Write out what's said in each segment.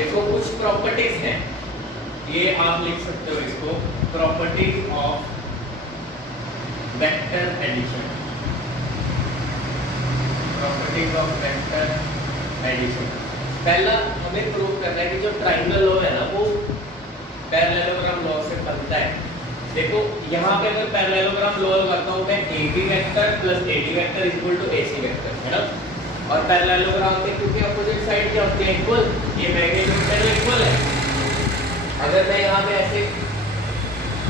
देखो कुछ प्रॉपर्टीज हैं, ये आप लिख सकते हो इसको, properties of vector addition. Properties of vector addition, पहला हमें प्रूव करना है कि जो ट्राइंगल लॉ है ना वो पैरेललोग्राम लॉ से बनता है। देखो यहाँ पे अगर पैरेललोग्राम लॉ लगाता हूँ मैं, AB vector plus AD vector equal to AC vector, है ना। और पैरेललोग्राम में क्योंकि अपोजिट साइड क्या होती है, इक्वल, ये मैग्नीट्यूड इक्वल है। अगर मैं यहाँ पे ऐसे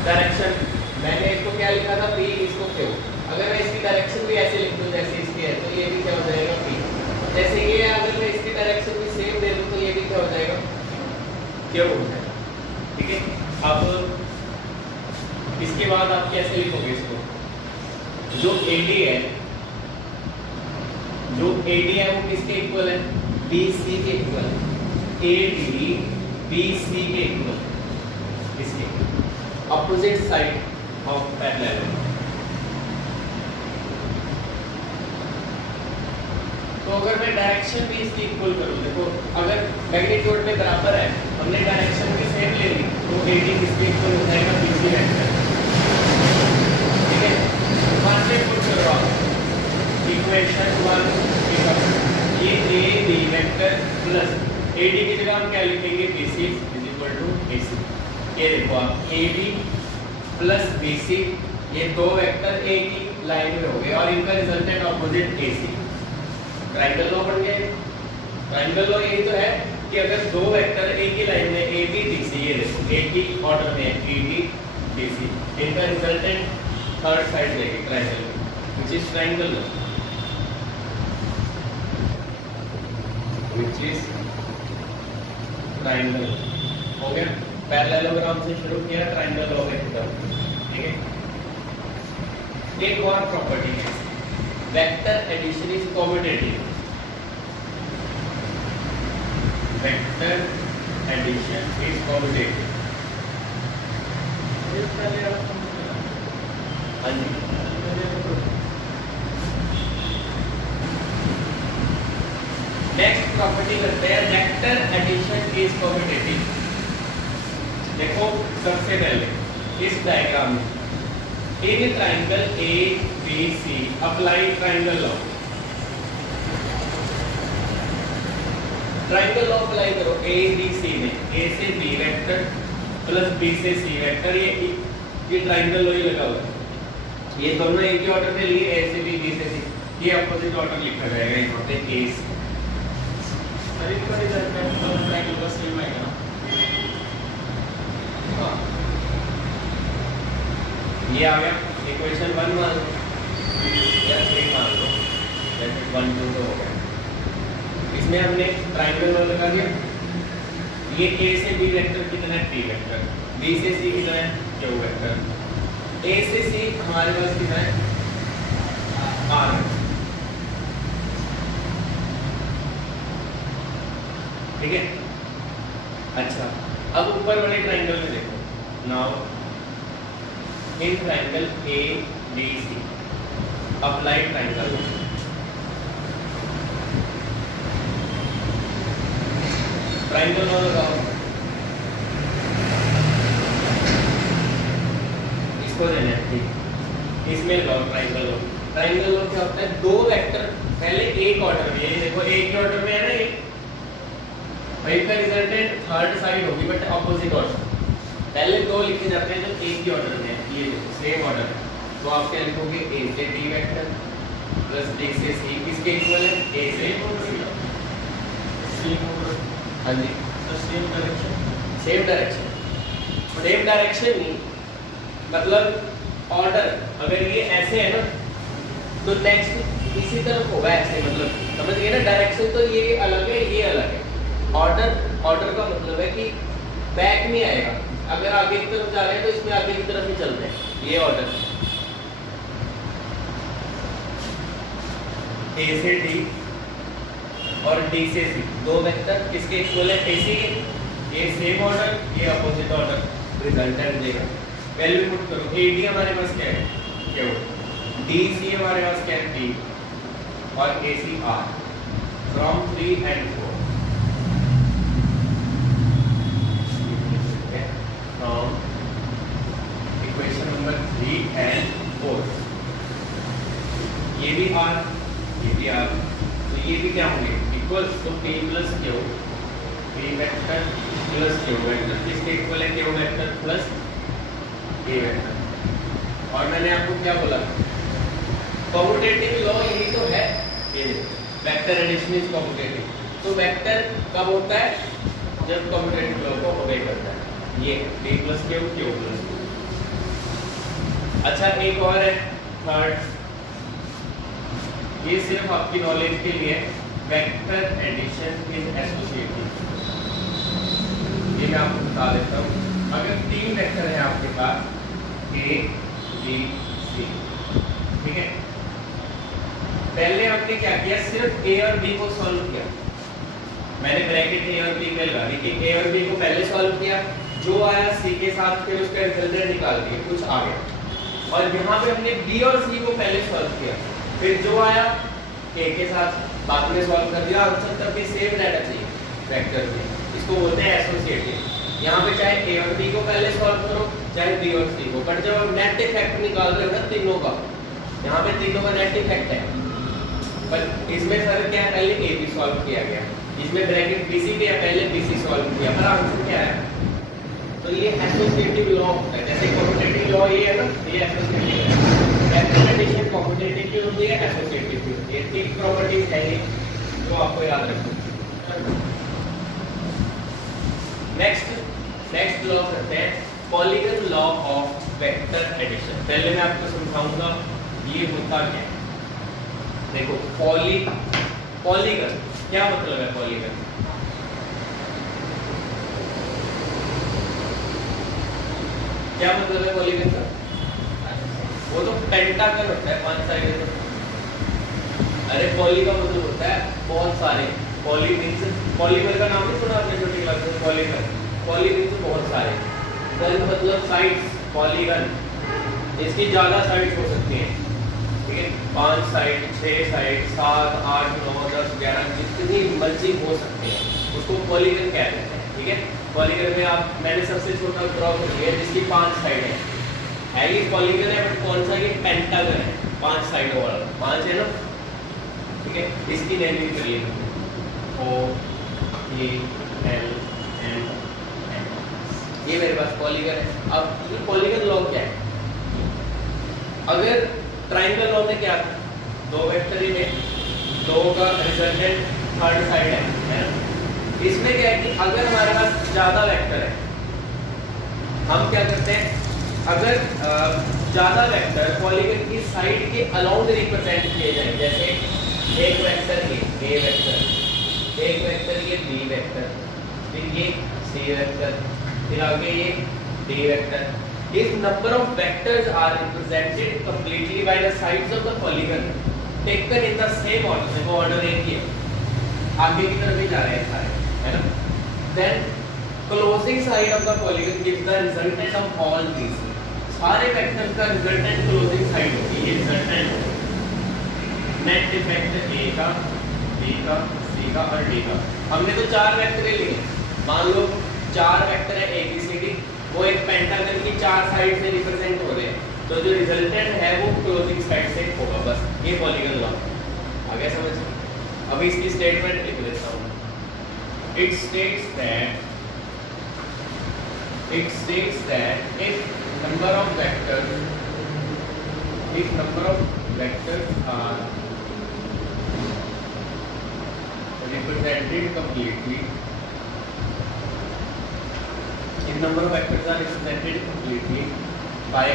डायरेक्शन, मैंने इसको क्या लिखा था P, इसको Q, अगर मैं इसकी डायरेक्शन भी ऐसे लिख दूं जैसे इसकी है, तो ये भी क्या हो जाएगा P। जैसे ये अगर मैं इसकी डायरेक्शन भी सेम दे दूं तो ये भी क्या हो जाएगा, Q हो जाएगा। ठीक है, अब इसके बाद आप कैसे लिखोगे इसको, जो AD है, जो AD है वो किसके इक्वल है, BC के इक्वल है। AD BC के इक्वल, इसके ऑपोजिट साइड ऑफ पैरेलल। तो अगर मैं डायरेक्शन भी इसकी इक्वल करूं, देखो अगर मैग्नीट्यूड में बराबर है, हमने डायरेक्शन भी सेम ले ली, तो AD किसके इक्वल हो जाएगा, BC वेक्टर। ठीक है, मान से पुट करो आप इक्वेशन 1, ये AB वेक्टर प्लस AD की जगह हम क्या लिखेंगे, BC is equal to AC। ये देखो आप AB प्लस BC, ये दो वेक्टर एक ही लाइन में हो गए और इनका resultant opposite AC। Triangle law बन गया। ट्रायंगल लॉ यही तो है कि अगर दो वेक्टर एक ही लाइन में AB DC, ये देखो एक ही ऑर्डर में है AB DC, इनका रिजल्टेंट थर्ड साइड लेके triangle which is triangle law, which is triangle. हो गया, पैरेललोग्राम से शुरू किया, ट्रायंगल लॉ में खत्म। ठीक है, एक और प्रॉपर्टी है, vector addition is commutative. Vector addition is commutative. हाँ जी, नेक्स्ट प्रॉपर्टी करते हैं, वेक्टर एडिशन इज कॉम्यूटेटिव। देखो सबसे पहले इस डायग्राम में in triangle ABC apply triangle law. Triangle law apply करो ABC में, A से B वेक्टर प्लस B से C वेक्टर, ये ट्राइंगल लॉ ही लगा हुआ है। ये दोनों एक ही ऑर्डर में लिए, A से B, B से C, ये अपोजिट ऑर्डर लिखा जाएगा यहाँ पे A से। ट्राइंगल का सेम आएगा। हाँ, ये आ गया इक्वेशन 1 मान लो या 3 मान लो, जैसे 1 2 तो हो गया। इसमें हमने ट्राइंगल लॉ लगा दिया। ये A से B वेक्टर कितना है, P वेक्टर, B से C कितना है, Q वेक्टर, A से C हमारे पास कितना है, R। ठीक है, अच्छा अब ऊपर वाले ट्राइंगल में देखो, now in triangle ABC apply triangle. Triangle law लगाओ, इसको देना है। ठीक, इसमें लगाओ ट्राइंगल लॉ। ट्राइंगल लॉ क्या होता है, दो वेक्टर पहले एक ऑर्डर में, ये देखो एक ही ऑर्डर में है ना, ये भाई का रिजल्टेंट थर्ड साइड होगी बट ऑपोजिट ऑर्डर। पहले दो लिखे जाते हैं जो एक ही ऑर्डर में है, ये देखो सेम ऑर्डर है, तो आप क्या लिखोगे, A से B वेक्टर प्लस B से C किसके इक्वल है, A से C। हाँ जी, तो सेम डायरेक्शन, सेम डायरेक्शन नहीं, मतलब ऑर्डर अगर ये ऐसे है ना तो नेक्स्ट इसी तरफ होगा ऐसे, मतलब समझ गए ना, डायरेक्शन तो ये अलग है, ये अलग है। ऑर्डर का मतलब है कि बैक नहीं आएगा, अगर आगे की तरफ जा रहे हैं तो इसमें आगे की तरफ ही चलते हैं, ये ऑर्डर। A से D और D से C दो वेक्टर किसके इक्वल है, AC के, ये सेम ऑर्डर, ये अपोजिट ऑर्डर, रिजल्टेंट देगा। वैल्यू पुट करो, AD हमारे पास क्या है, क्या हो, DC हमारे पास क्या है, P और AC R from 3 and 4। B and 4, ये भी R, ये भी R, तो ये भी क्या होंगे इक्वल्स, तो P plus Q, P vector plus Q vector किसके इक्वल है, Q vector plus A vector. और मैंने आपको क्या बोला, कॉम्यूटेटिव लॉ यही तो है, ये वेक्टर एडिशन इज कॉम्यूटेटिव। तो वेक्टर कब होता है, जब कॉम्यूटेटिव लॉ को ओबे करता है, ये B plus Q, Q plus Q। अच्छा एक और है थर्ड, ये सिर्फ आपकी नॉलेज के लिए, वेक्टर एडिशन इज एसोसिएटिव। ये मैं आपको बता देता हूँ, अगर 3 वेक्टर है आपके पास A B C, ठीक है, पहले आपने क्या किया, सिर्फ A और B को सॉल्व किया, मैंने ब्रैकेट A और B में लगा दी कि A और B को पहले सॉल्व किया, जो आया C के साथ फिर उसका रिजल्टेंट निकाल दिया, कुछ आ गया, और यहाँ पे हमने B और C को पहले सॉल्व किया, फिर जो आया A के साथ बाद में सॉल्व कर दिया, आंसर तब भी सेम रहना चाहिए वेक्टर में, इसको बोलते हैं एसोसिएटिव। यहाँ पे चाहे A और B को पहले सॉल्व करो, चाहे B और C को, बट जब आप नेट इफेक्ट निकाल रहे हो ना तीनों का, यहाँ पे तीनों का नेट इफेक्ट है, पर इसमें फर्क क्या है, पहले A B सॉल्व किया गया, इसमें ब्रैकेट BC दिया, पहले BC सॉल्व किया, पर आंसर क्या है, तो ये एसोसिएटिव लॉ होता है। जैसे कॉम्यूटेटिव लॉ ये है ना, ये एसोसिएटिव है, वेक्टर एडिशन कॉम्यूटेटिव की होती है, एसोसिएटिव की होती है, तीन प्रॉपर्टीज है ये जो आपको याद रखना। नेक्स्ट लॉ करते हैं polygon law of vector addition. पहले मैं आपको समझाऊंगा ये होता क्या है। देखो पॉलीगन क्या मतलब है, पॉलीगन क्या मतलब है पॉलीगन का, वो तो पेंटागन होता है 5 साइडेड। अरे पॉली का मतलब होता है बहुत सारे, पॉली मींस पॉलीमर का नाम नहीं सुना आपने छोटी क्लास में, पॉलीमर, पॉली मींस बहुत सारे, गन मतलब साइड्स, पॉलीगन इसकी ज्यादा साइड्स हो सकती हैं, ठीक है, 5 साइड 6 साइड 7 8 9 10 11 जितनी मर्जी हो सकती है, उसको पॉलीगन कहते हैं, ठीक है। पॉलीगन में आप मैंने सबसे छोटा ड्रॉ कर लिया जिसकी 5 साइड है ये पॉलीगन है, बट कौन सा, ये पेंटागन है, 5 साइड वाला, 5 है ना, ठीक है। इसकी नेमिंग करिए O A L M N, ये मेरे पास पॉलीगन है। अब ये पॉलीगन लॉ क्या है, अगर ट्रायंगल लॉ में क्या था, 2 वेक्टर ही में 2 का रिजल्टेंट थर्ड साइड है ना, इसमें क्या है कि अगर हमारे पास ज्यादा वेक्टर है, हम क्या करते हैं, अगर ज्यादा वेक्टर पॉलीगन की साइड के अलाउंड रिप्रेजेंट किए जाए, जैसे एक वेक्टर ये A वेक्टर, एक वेक्टर ये B वेक्टर, फिर ये C वेक्टर, फिर आगे ये D vector, if number of vectors are represented completely by the sides of the polygon taken in the same order, देखो ऑर्डर एक ही है, आगे की तरफ ही जा रहे हैं सारे, है ना, then closing side of the polygon gives the resultant of all these, सारे वेक्टर्स का रिजल्टेंट क्लोजिंग साइड होगी, ये रिजल्टेंट नेट इफेक्ट A का B का C का और D का। हमने तो 4 वेक्टर लिए, मान लो 4 वेक्टर है A B C D, वो एक पेंटागन की 4 साइड से रिप्रेजेंट हो रहे हैं, तो जो रिजल्टेंट है वो क्लोजिंग साइड से होगा, बस ये पॉलीगन लॉ आ गया समझ। अभी इसकी स्टेटमेंट लिख देता हूँ, it states that if number of vectors are represented completely, if number of vectors are represented completely by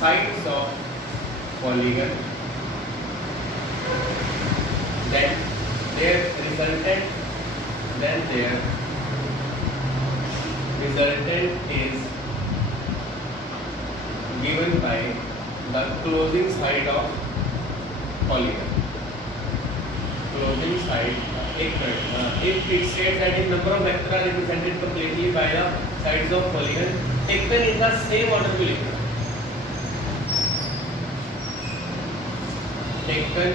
sides of polygon, then their resultant is given by the closing side of polygon. Closing side, if it states that if number of vectors are represented completely by the sides of polygon taken in the same order to लिखना, taken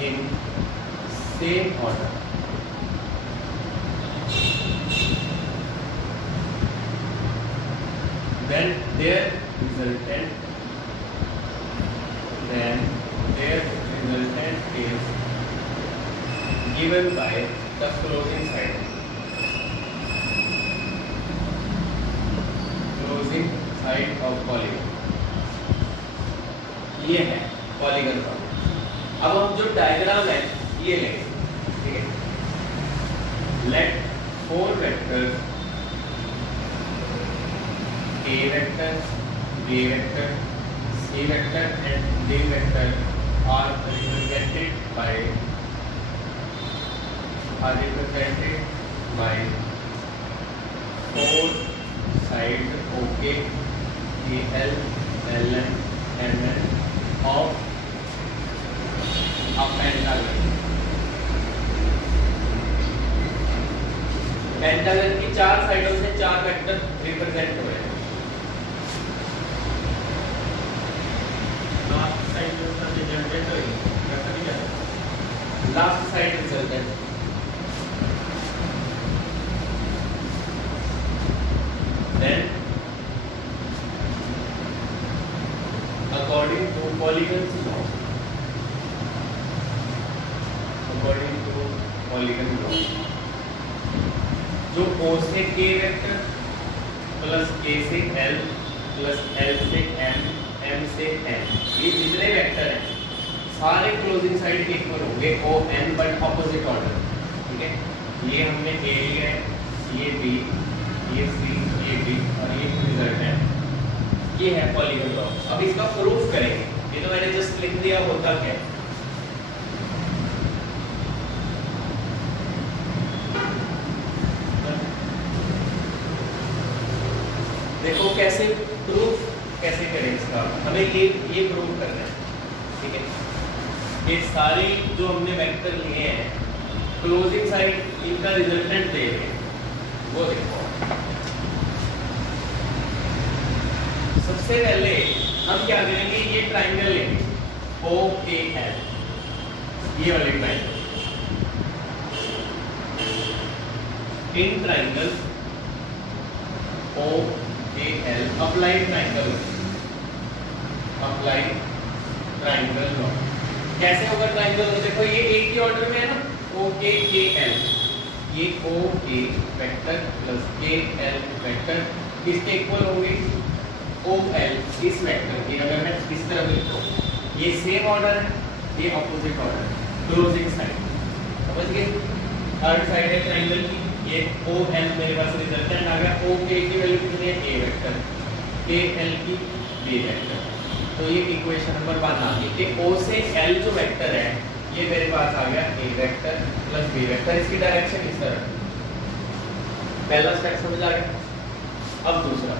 in same order, then their resultant is given by the closing side of polygon। ये है polygon का। अब हम जो diagram है ये लेंगे, ठीक है। Let 4 vectors A vector, B vector, C vector and D vector are represented by 4 sides OK, AL, LN, MN of a pentagon। Pentagon की 4 साइडों से 4 वेक्टर रिप्रेजेंट हो रहे हैं। लास्ट साइड रिजल्टेंट होगी, वैसा नहीं है। Last side resultant. Then according to polygon's law, जो O से K वेक्टर प्लस K से L प्लस L से M, M से N, ये जितने वेक्टर हैं सारे क्लोजिंग साइड इक्वल होंगे O N but opposite order, ठीक है। ये हमने A लिया है, ये B, ये C, ये D और ये रिजल्ट है। ये है पॉलीगन लॉ। अब इसका प्रूफ करेंगे। ये तो मैंने जस्ट लिख दिया, होता क्या है। देखो कैसे प्रूफ कैसे करें इसका, हमें ये प्रूफ करना है, ठीक है। ये सारे जो हमने वेक्टर लिए हैं क्लोजिंग साइड इनका रिजल्टेंट दे रहे हैं, वो देखो। सबसे पहले हम क्या करेंगे, ये ट्राइंगल लेंगे OAL, ये वाले triangle. In triangle OAL apply triangle law. कैसे होगा ट्राइंगल लॉ? देखो ये एक ही ऑर्डर में है ना, OAL, ये OA vector plus KL vector किसके इक्वल होंगे? OL इस वेक्टर की। अगर मैं इस तरह लिखूं, ये सेम ऑर्डर है, ये ऑपोजिट ऑर्डर, क्लोजिंग साइड, समझ गए। थर्ड साइड है ट्राइंगल की, ये OL मेरे पास रिजल्टेंट आ गया। OK की वैल्यू कितनी है? A वेक्टर, KL की B वेक्टर। तो ये इक्वेशन नंबर 1 आ गई कि O से L जो वेक्टर है ये मेरे पास आ गया A vector plus B vector. इसकी डायरेक्शन इस तरह। पहला स्टेप समझ आ गया। अब दूसरा,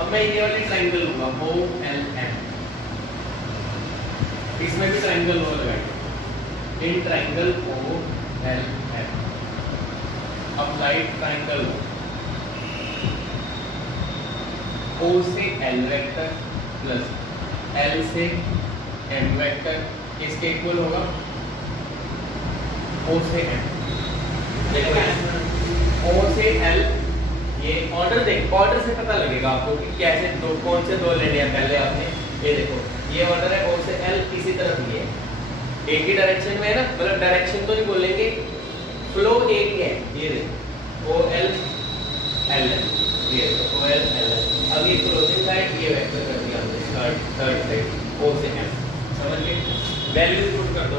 अब मैं ये वाली ट्राइंगल लूंगा OLM, इसमें भी ट्राइंगल लॉ लगाएंगे। In triangle OLM applied triangle O से L वेक्टर प्लस L से M वेक्टर किसके इक्वल होगा? O से M। देखो O से L, ये ऑर्डर देख, ऑर्डर से पता लगेगा आपको कि कैसे कौन से दो लेने हैं। पहले आपने ये देखो, ये ऑर्डर है O से L, इसी तरफ ये एक ही डायरेक्शन में है ना, मतलब डायरेक्शन तो नहीं बोलेंगे, फ्लो एक ही है। ये देखो OL LN, ये OL LN। अब ये क्लोजिंग साइड ये वेक्टर कर दिया हमने, थर्ड साइड O से M, समझ गए। वैल्यूज पुट कर दो।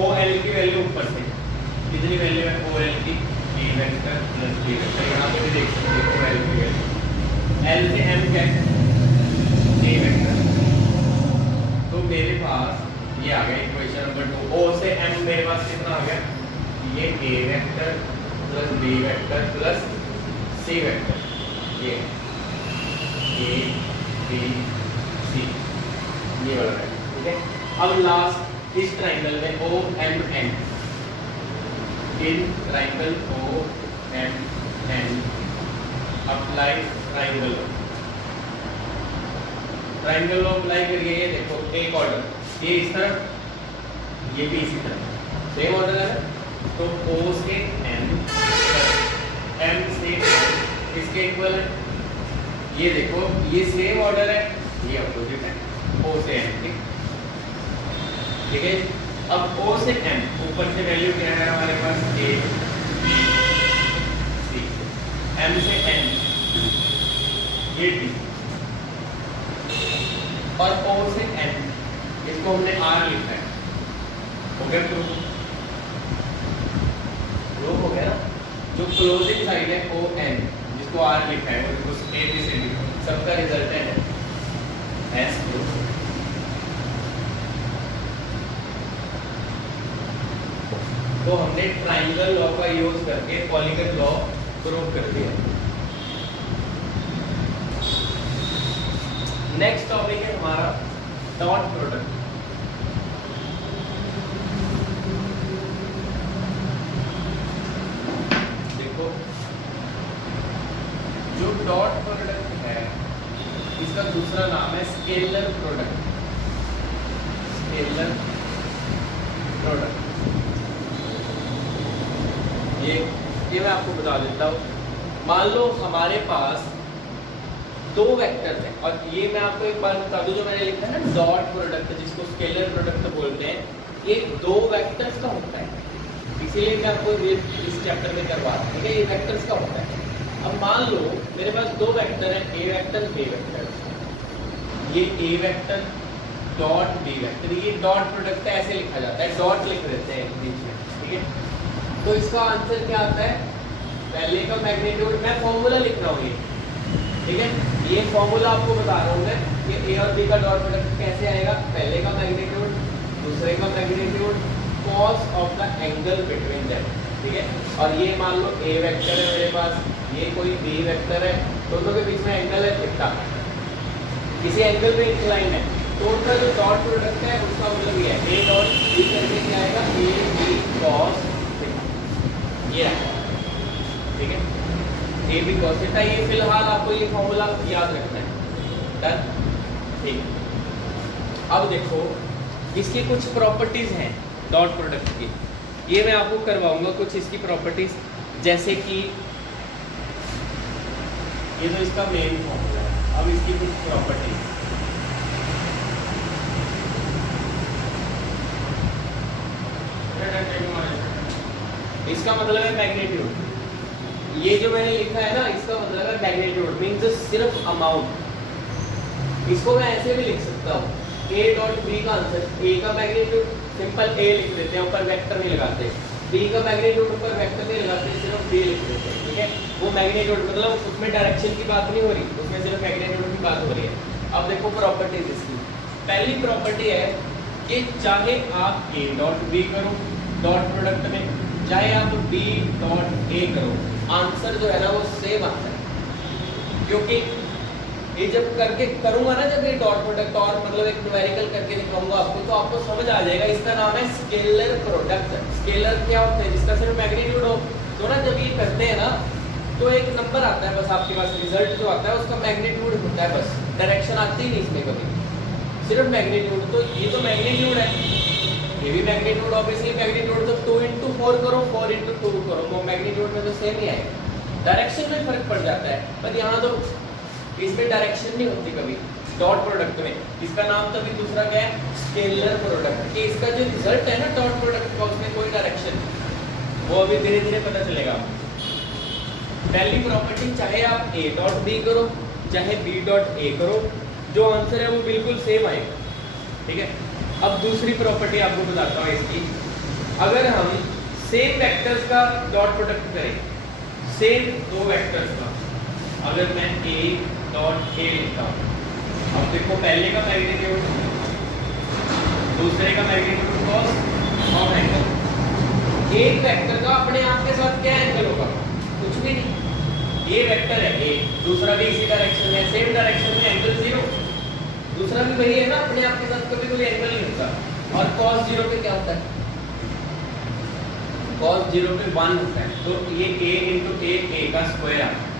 OL की वैल्यू ऊपर से कितनी वैल्यू है? OL की B vector plus B vector, यहाँ पे भी देख सकते हो OL की वैल्यू। L से M क्या है? A vector. तो मेरे पास ये आ गया इक्वेशन नंबर 2। O से M मेरे पास कितना आ गया? ये A vector plus B vector plus C vector, ये A B C, ये वाला है, ठीक है। अब लास्ट इस ट्राइंगल में OMN, in triangle OMN apply triangle law apply करिए। ये देखो एक ऑर्डर, ये इस तरफ, ये भी इसी तरफ, सेम ऑर्डर है। तो O से M M से N इसके इक्वल है। ये देखो ये सेम ऑर्डर है, ये अपोजिट है, O से M, ठीक है। अब O से M, ऊपर से वैल्यू क्या है हमारे पास A, B, C, M से N, ये D, और O से N, इसको हमने R लिखा है, हो गया प्रूफ? प्रूफ हो गया ना? जो क्लोजिंग साइड है O N, जिसको R लिखा है, और उसको A B C D, सबका रिजल्टेंट है S प्रूफ। तो हमने ट्राइंगल लॉ का यूज करके पॉलीगन लॉ प्रूव कर दिया। नेक्स्ट टॉपिक है हमारा डॉट प्रोडक्ट। देखो जो डॉट प्रोडक्ट है इसका दूसरा नाम है स्केलर प्रोडक्ट। स्केलर प्रोडक्ट ये मैं आपको बता देता हूँ। मान लो हमारे पास दो वेक्टर हैं, और ये मैं आपको एक बार बता दूं, जो मैंने लिखा है ना डॉट प्रोडक्ट, जिसको स्केलर प्रोडक्ट बोलते हैं, ये दो वेक्टर्स का होता है। इसीलिए मैं आपको ये इस चैप्टर में करवा रहा हूँ, ठीक है? ये वेक्टर्स का होता है। अब मान लो मेरे पास दो वेक्टर हैं, ए वेक्टर बी वेक्टर। ये A vector dot B vector, ये डॉट प्रोडक्ट है, ऐसे लिखा जाता है, डॉट लिख देते हैं बीच में, ठीक है? तो इसका आंसर क्या आता है? पहले का मैग्नीट्यूड, मैं फॉर्मूला लिख रहा हूँ ये, ठीक है? ये फॉर्मूला आपको बता रहा हूँ मैं कि ए और बी का डॉट प्रोडक्ट कैसे आएगा। पहले का मैग्नीट्यूड, दूसरे का magnitude, cos of the angle between them, ठीक है? और ये मान लो ए वेक्टर है मेरे पास, ये कोई बी वेक्टर है, दोनों के बीच में एंगल है थीटा, किसी एंगल पे इंक्लाइन है, तो उनका जो डॉट प्रोडक्ट है उसका मतलब ये है ए डॉट बी करके क्या आएगा, ए बी कॉस, ये ठीक है, ए बी कॉस थीटा। ये फिलहाल आपको ये फॉर्मूला याद रखना है, डन? ठीक। अब देखो इसकी कुछ प्रॉपर्टीज हैं डॉट प्रोडक्ट की, ये मैं आपको करवाऊंगा कुछ इसकी प्रॉपर्टीज, जैसे कि ये तो इसका मेन फॉर्मूला है। अब इसकी कुछ प्रॉपर्टीज, इसका मतलब है मैग्नीट्यूड। ये जो मैंने लिखा है ना, इसका मतलब है मैग्नीट्यूड मींस सिर्फ अमाउंट। इसको मैं ऐसे भी लिख सकता हूँ, a डॉट b का आंसर, a का मैग्नीट्यूड सिंपल a लिख देते हैं, ऊपर वेक्टर नहीं लगाते। b का मैग्नीट्यूड ऊपर वेक्टर नहीं लगाते, सिर्फ b लिख देते हैं, ठीक है? वो मैग्नीट्यूड मतलब उसमें डायरेक्शन की बात नहीं हो रही, उसमें सिर्फ मैग्नीट्यूड की बात हो रही है। अब देखो प्रॉपर्टीज इसकी। पहली प्रॉपर्टी है कि चाहे आप a डॉट b करो डॉट प्रोडक्ट में, चाहे आप b डॉट a करो, आंसर जो है ना वो सेम आता है। क्योंकि ये जब करके करूंगा ना, जब ये डॉट प्रोडक्ट और मतलब एक न्यूमेरिकल करके दिखाऊंगा आपको, तो आपको समझ आ जाएगा। इसका नाम है स्केलर प्रोडक्ट। स्केलर क्या होता है? जिसका सिर्फ मैग्नीट्यूड हो। तो ना जब ये करते हैं ना, तो एक नंबर आता है बस आपके पास, रिजल्ट जो आता है उसका मैग्नीट्यूड होता है, बस डायरेक्शन आती ही नहीं इसमें कभी, सिर्फ मैग्नीट्यूड। तो ये तो मैग्नीट्यूड है, ये भी मैग्नीट्यूड, ऑब्वियसली मैग्नीट्यूड तो 2 into 4 करो, 4 into 2 करो, तो मैग्नीट्यूड में तो सेम ही आएगा, डायरेक्शन में फर्क पड़ जाता है। पर यहाँ तो इसमें डायरेक्शन नहीं होती कभी डॉट प्रोडक्ट में। इसका नाम तभी दूसरा क्या है, स्केलर प्रोडक्ट, कि इसका जो रिजल्ट है ना डॉट प्रोडक्ट का, उसमें कोई डायरेक्शन नहीं, वो अभी धीरे धीरे पता चलेगा। पहली प्रॉपर्टी, चाहे आप a डॉट b करो चाहे b डॉट a करो, जो आंसर है वो बिल्कुल सेम आएगा, ठीक है? अब दूसरी प्रॉपर्टी आपको बताता हूँ इसकी। अगर हम सेम वेक्टर्स का डॉट प्रोडक्ट करें, सेम दो वेक्टर्स का, अगर मैं a डॉट a लिखता हूँ, अब देखो पहले का मैग्नीट्यूड, दूसरे का मैग्नीट्यूड कॉस और एंगल। एक वेक्टर का अपने आप के साथ क्या एंगल होगा? कुछ भी नहीं। ये वेक्टर है a, दूसरा भी इसी डायरेक्शन में, सेम डायरेक्शन में, एंगल 0, दूसरा भी वही है ना, अपने आप के साथ कभी कोई एंगल नहीं होता। और cos 0 पे क्या होता है? cos 0 पे 1 होता है, तो ये a into a का स्क्वायर आता है।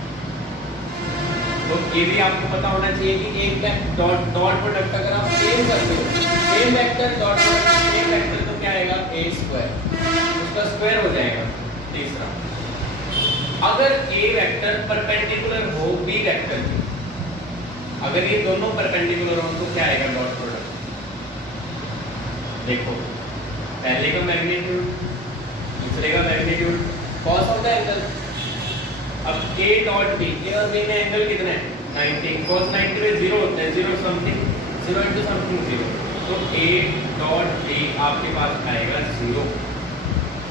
तो ये भी आपको पता होना चाहिए कि एक डॉट प्रोडक्ट अगर आप सेम करते हो, same vector dot product same vector, तो क्या आएगा? a स्क्वायर, उसका स्क्वायर हो जाएगा। तीसरा, अगर a वेक्टर परपेंडिकुलर हो b वेक्टर की, अगर ये दोनों परपेंडिकुलर हो तो क्या आएगा? Dot product. देखो पहले का मैग्नीट्यूड, दूसरे का magnitude, cos of the angle. अब a डॉट b, a और b में एंगल कितना है 90, cos 90 में 0 होता है, 0 समथिंग 0 into समथिंग 0, तो a डॉट b आपके पास आएगा 0।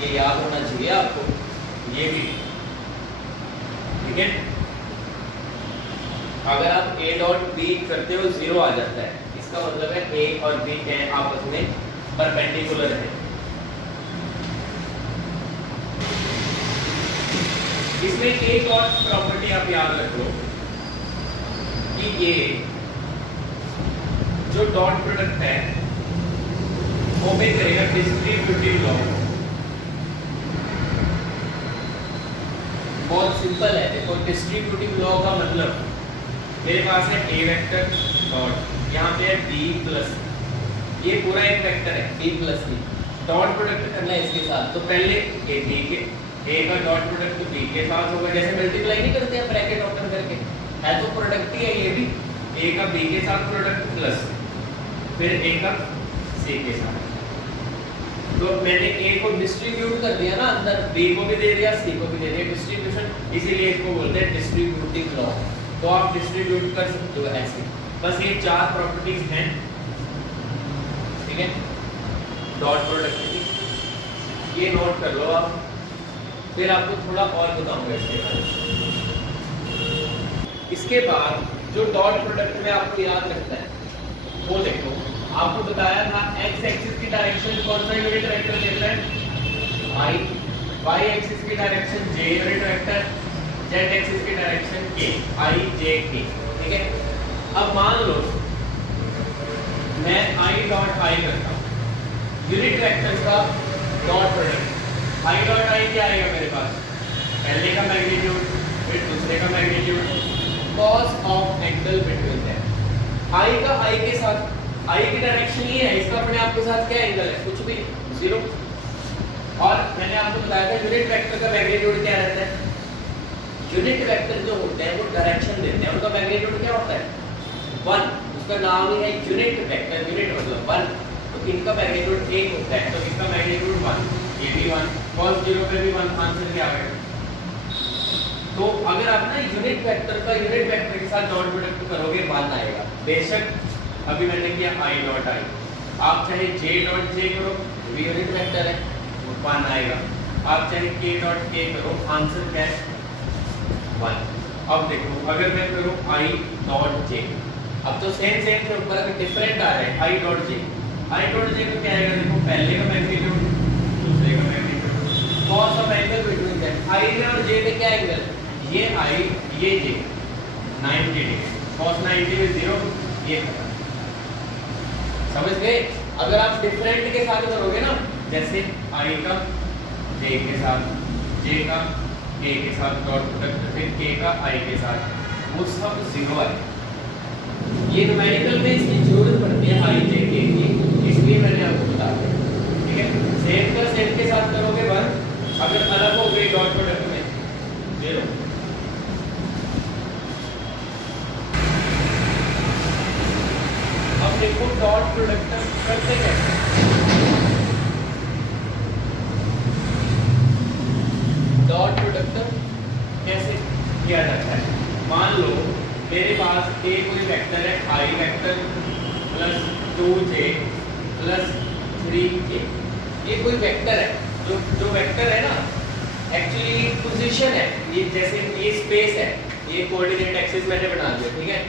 ये याद होना चाहिए आपको, ये भी ठीक है। अगर आप a डॉट b करते हो 0 आ जाता है, इसका मतलब है a और b क्या है आपस में परपेंडिकुलर है। इसमें एक और प्रॉपर्टी आप याद रखो कि ये जो डॉट प्रोडक्ट है ओबे करेगा डिस्ट्रीब्यूटिव लॉ। बहुत सिंपल है, देखो डिस्ट्रीब्यूटिव लॉ का मतलब मेरे पास है a वेक्टर डॉट, यहाँ पे है b प्लस, ये पूरा एक वेक्टर है b plus b, dot product करना है इसके साथ, तो पहले a b के a का डॉट प्रोडक्ट b के साथ होगा, जैसे मल्टीप्लाई नहीं करते हैं ब्रैकेट ओपन करके, है तो प्रोडक्ट ही है ये भी, a का b के साथ प्रोडक्ट प्लस फिर a का c के साथ। तो मैंने a को डिस्ट्रीब्यूट कर दिया ना अंदर, b को भी दे दिया, c को भी दे दिया, डिस्ट्रीब्यूशन, इसीलिए इसको बोलते हैं डिस्ट्रीब्यूटिव लॉ। तो आप डिस्ट्रीब्यूट कर सकते हो ऐसे, बस ये चार प्रॉपर्टीज हैं, ठीक है, डॉट प्रोडक्ट की, ये नोट कर लो आप, फिर आपको थोड़ा और बताऊंगा इसके बारे में। इसके बाद जो डॉट प्रोडक्ट में आपको याद रखना है वो देखो, आपको बताया था x एक्सिस की डायरेक्शन कौन सा यूनिट वेक्टर देता है i, y एक्सिस की direction j unit vector, z axis की direction k, i j k, ठीक है। अब मान लो मैं i डॉट i करता हूं, यूनिट वेक्टर का dot product, i dot i क्या आएगा मेरे पास, पहले का मैग्नीट्यूड फिर दूसरे का magnitude, cos of angle between them, i का i के साथ, i की डायरेक्शन ये है, इसका अपने आप के साथ क्या एंगल है, कुछ भी 0। और मैंने आपको बताया था यूनिट वेक्टर का मैग्नीट्यूड क्या रहता है, यूनिट वेक्टर जो होते हैं वो डायरेक्शन देते हैं, उनका मैग्नीट्यूड क्या होता है 1, उसका नाम ही है यूनिट वेक्टर, यूनिट मतलब 1, तो इनका मैग्नीट्यूड 1 होता है, तो इसका मैग्नीट्यूड 1, ये भी 1, cos 0 पे भी 1, आंसर क्या आएगा। तो अगर आप ना यूनिट वेक्टर का यूनिट वेक्टर के साथ डॉट प्रोडक्ट करोगे 1 आएगा, बेशक अभी मैंने किया i डॉट i, आप चाहे j डॉट j करो, भी यूनिट वेक्टर है, 1 आएगा, आप चाहे k डॉट k करो, आंसर क्या है 1। अब देखो अगर मैं करूं i डॉट j, अब तो सेम के ऊपर अगर डिफरेंट आ रहा है i डॉट j का क्या आएगा, देखो पहले का मैग्नीट्यूड दूसरे का magnitude, cos of angle between them, i और j में क्या एंगल, ये i ये j 90 डिग्री, cos 90 में 0, ये समझ गए। अगर आप डिफरेंट के साथ करोगे ना, जैसे i का j के साथ, j का k के साथ डॉट प्रोडक्ट, फिर k का i के साथ, वो सब 0 है। ये न्यूमेरिकल में इसकी जरूरत पड़ती है i j k की, इसलिए मैंने आपको बता दिया, ठीक है। सेम का सेम के साथ करोगे 1, अगर अलग हो गई डॉट प्रोडक्ट में 0। अब देखो डॉट प्रोडक्ट करते कैसे, डॉट प्रोडक्ट कैसे किया जाता है। मान लो मेरे पास a कोई वेक्टर है i vector plus 2j plus 3k, ये कोई वेक्टर है, जो वेक्टर है ना एक्चुअली पोजीशन है, ये जैसे ये स्पेस है, ये कोऑर्डिनेट एक्सिस मैंने बना दिया, ठीक है।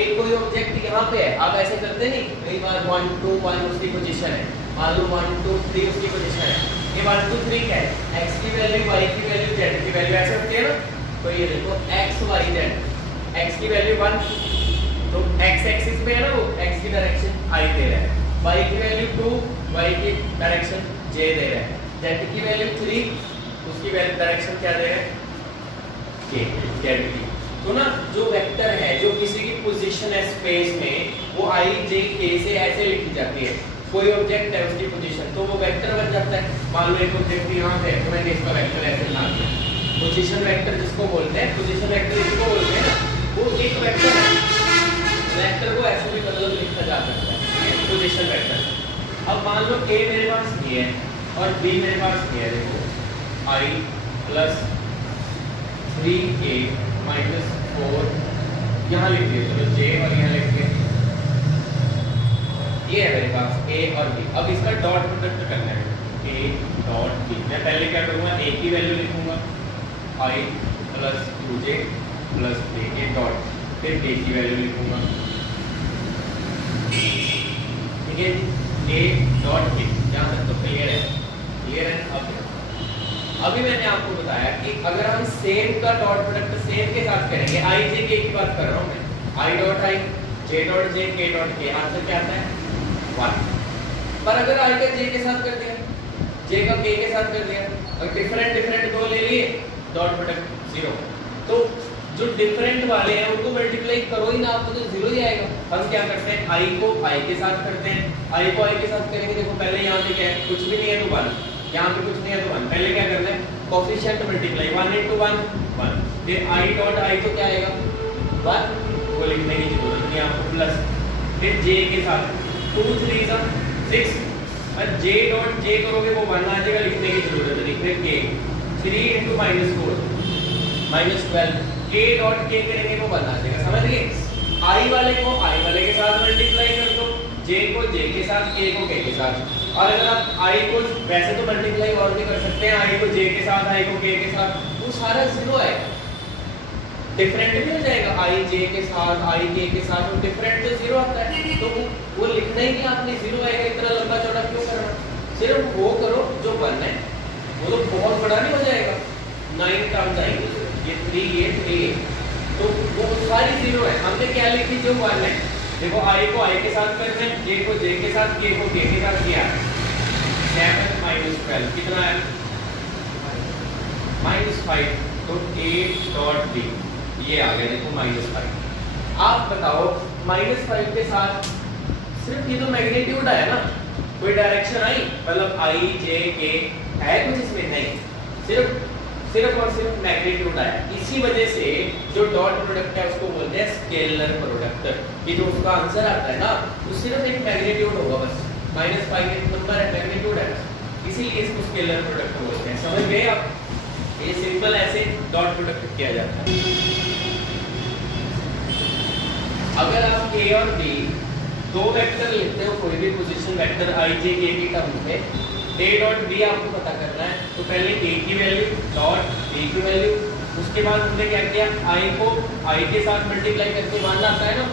एक कोई ऑब्जेक्ट यहाँ पे है, आप ऐसे करते नहीं, कई बार 1 2 1 उसकी पोजीशन है, मान लो 1 2 3 उसकी पोजीशन है, ये 1 2 3 क्या है, x की वैल्यू y की वैल्यू z की वैल्यू ऐसे होती है ना। तो ये देखो x y z, x की वैल्यू 1, तो x एक्सिस पे है ना, वो x की डायरेक्शन i दे रहा है, y की वैल्यू 2, y की डायरेक्शन j दे रहा है, z की वैल्यू 3, उसकी वैल्यू डायरेक्शन क्या दे रहा है k, z की। तो ना जो वेक्टर है, जो किसी की पोजीशन है स्पेस में, वो i j k से ऐसे लिखी जाती है, कोई ऑब्जेक्ट है उसकी पोजीशन, तो वो वेक्टर बन जाता है। मान लो एक ऑब्जेक्ट यहाँ पे है, तो मैंने इसका वेक्टर ऐसे बना दिया, पोजीशन वेक्टर जिसको बोलते हैं, पोजीशन वेक्टर इसको बोलते हैं ना, वो एक वेक्टर है, वेक्टर को ऐसे भी मतलब लिखा जा सकता है, पोजीशन वेक्टर। अब मान लो k मेरे पास ये है, और बी मेरे पास क्या है, देखो i प्लस 3a माइनस 4 यहाँ लिख दिए, चलो j और यहाँ लिख दिए, ये है मेरे पास a और b। अब इसका डॉट प्रोडक्ट करना है, a डॉट b। मैं पहले क्या करूँगा, a की वैल्यू लिखूंगा i plus 2j plus 3a dot, फिर a की वैल्यू लिखूंगा, ठीक है जी, a डॉट b। यहाँ तक तो क्लियर है, क्लियर है। अब अभी मैंने आपको बताया कि अगर हम सेम का डॉट प्रोडक्ट सेम के साथ करेंगे, i j k की बात कर रहा हूँ मैं, i dot i j dot j k dot k, answer क्या आता है 1। पर अगर i का j के साथ कर दिया, j का k के साथ कर दिया, और डिफरेंट डिफरेंट दो ले लिए, डॉट प्रोडक्ट 0। तो जो डिफरेंट वाले हैं उनको मल्टीप्लाई करो ही ना, आपको तो 0 ही आएगा। हम क्या करते हैं, i को i के साथ करते हैं, i को i के साथ करेंगे, देखो पहले यहाँ पे क्या है, कुछ भी नहीं है तो 1, यहाँ पे कुछ नहीं है तो 1। पहले क्या करना है, कोफिशिएंट मल्टीप्लाई, 1 into 1 1, फिर i डॉट i तो क्या आएगा 1, वो लिखने की जरूरत नहीं आपको, प्लस फिर j के साथ 2 3 6, और j डॉट j करोगे वो 1 आ जाएगा, लिखने की जरूरत नहीं। फिर k 3 into -4 -12, k dot k करेंगे वो 1 आ जाएगा, समझ गए। i वाले को i वाले के साथ मल्टीप्लाई कर दो, j को j के साथ, k को k के साथ। और अगर आप i को वैसे तो मल्टीप्लाई और भी कर सकते हैं, i को j के साथ, i को k के साथ, वो सारा 0 है, डिफरेंट भी हो जाएगा, i j के साथ, i k के साथ, वो डिफरेंट तो 0 आता है, तो वो लिखना ही नहीं आपने 0 आएगा, इतना लंबा चौड़ा क्यों करना, सिर्फ वो करो जो 1 है, वो तो बहुत बड़ा नहीं हो जाएगा, 9 टर्म्स आएंगे, ये 3 ये 3, तो वो सारी 0 है। हमने क्या लिखी, जो 1 है, देखो i को i के साथ करना है, j को j के साथ, k को k के साथ किया, 7 -12 कितना है -5, तो a डॉट b ये आ गया, देखो -5। आप बताओ -5 के साथ सिर्फ ये तो मैग्नीट्यूड है ना, कोई डायरेक्शन आई, मतलब i j k है कुछ इसमें नहीं, सिर्फ और सिर्फ मैग्नीट्यूड आया। इसी वजह से जो डॉट प्रोडक्ट है उसको बोलते हैं स्केलर प्रोडक्ट। ये जो उसका आंसर आता है ना, वो सिर्फ एक मैग्नीट्यूड होगा बस, -5 एक नंबर है, मैग्नीट्यूड है, इसीलिए इसको स्केलर प्रोडक्ट बोलते हैं। समझ गए आप, ये सिंपल ऐसे डॉट प्रोडक्ट किया जाता है। अगर आप a और b दो वेक्टर लेते हो, कोई भी position vector i j k की टर्म में, a डॉट b आपको पता करना है, तो पहले a की वैल्यू डॉट b की वैल्यू, उसके बाद हमने क्या किया, i को i के साथ मल्टीप्लाई करके 1 आता है ना,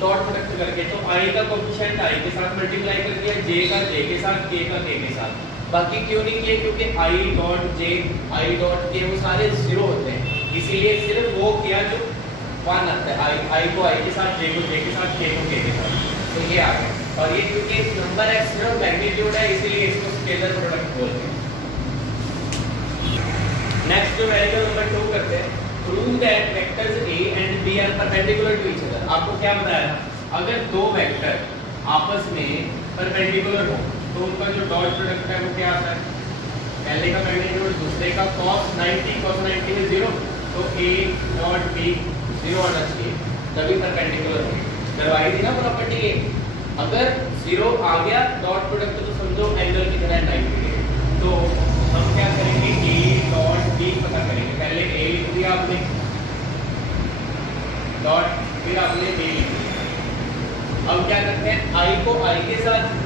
डॉट प्रोडक्ट करके, तो i का कोएफिशिएंट i के साथ मल्टीप्लाई कर दिया, j का j के साथ, k का k के साथ। बाकी क्यों नहीं किए, क्योंकि i dot j i dot k वो सारे 0 होते हैं, इसीलिए सिर्फ वो किया जो 1 आता है, i को i के साथ, j को j के साथ, k को k के साथ, तो ये आ गया। और ये क्योंकि नंबर है, सिर्फ मैग्नीट्यूड है, इसीलिए इसको स्केलर प्रोडक्ट बोलते हैं। नेक्स्ट जो वेरिएबल नंबर 2 करते हैं, prove that vectors a and b are perpendicular to each other. आपको क्या बताया, अगर दो वेक्टर आपस में परपेंडिकुलर हो तो उनका जो डॉट प्रोडक्ट है वो क्या आता है, पहले का मैग्नीट्यूड दूसरे का cos 90 cos 90 में 0, तो a डॉट b 0 आना चाहिए, तभी परपेंडिकुलर होगी। करवाई थी ना प्रॉपर्टी ये, अगर 0 आ गया डॉट प्रोडक्ट तो समझो एंगल कितना है 90 डिग्री। तो हम क्या करेंगे, a डॉट b पता करेंगे, पहले a लिख दिया आपने डॉट, फिर आपने b लिख दिया। अब क्या करते हैं, i को i के साथ,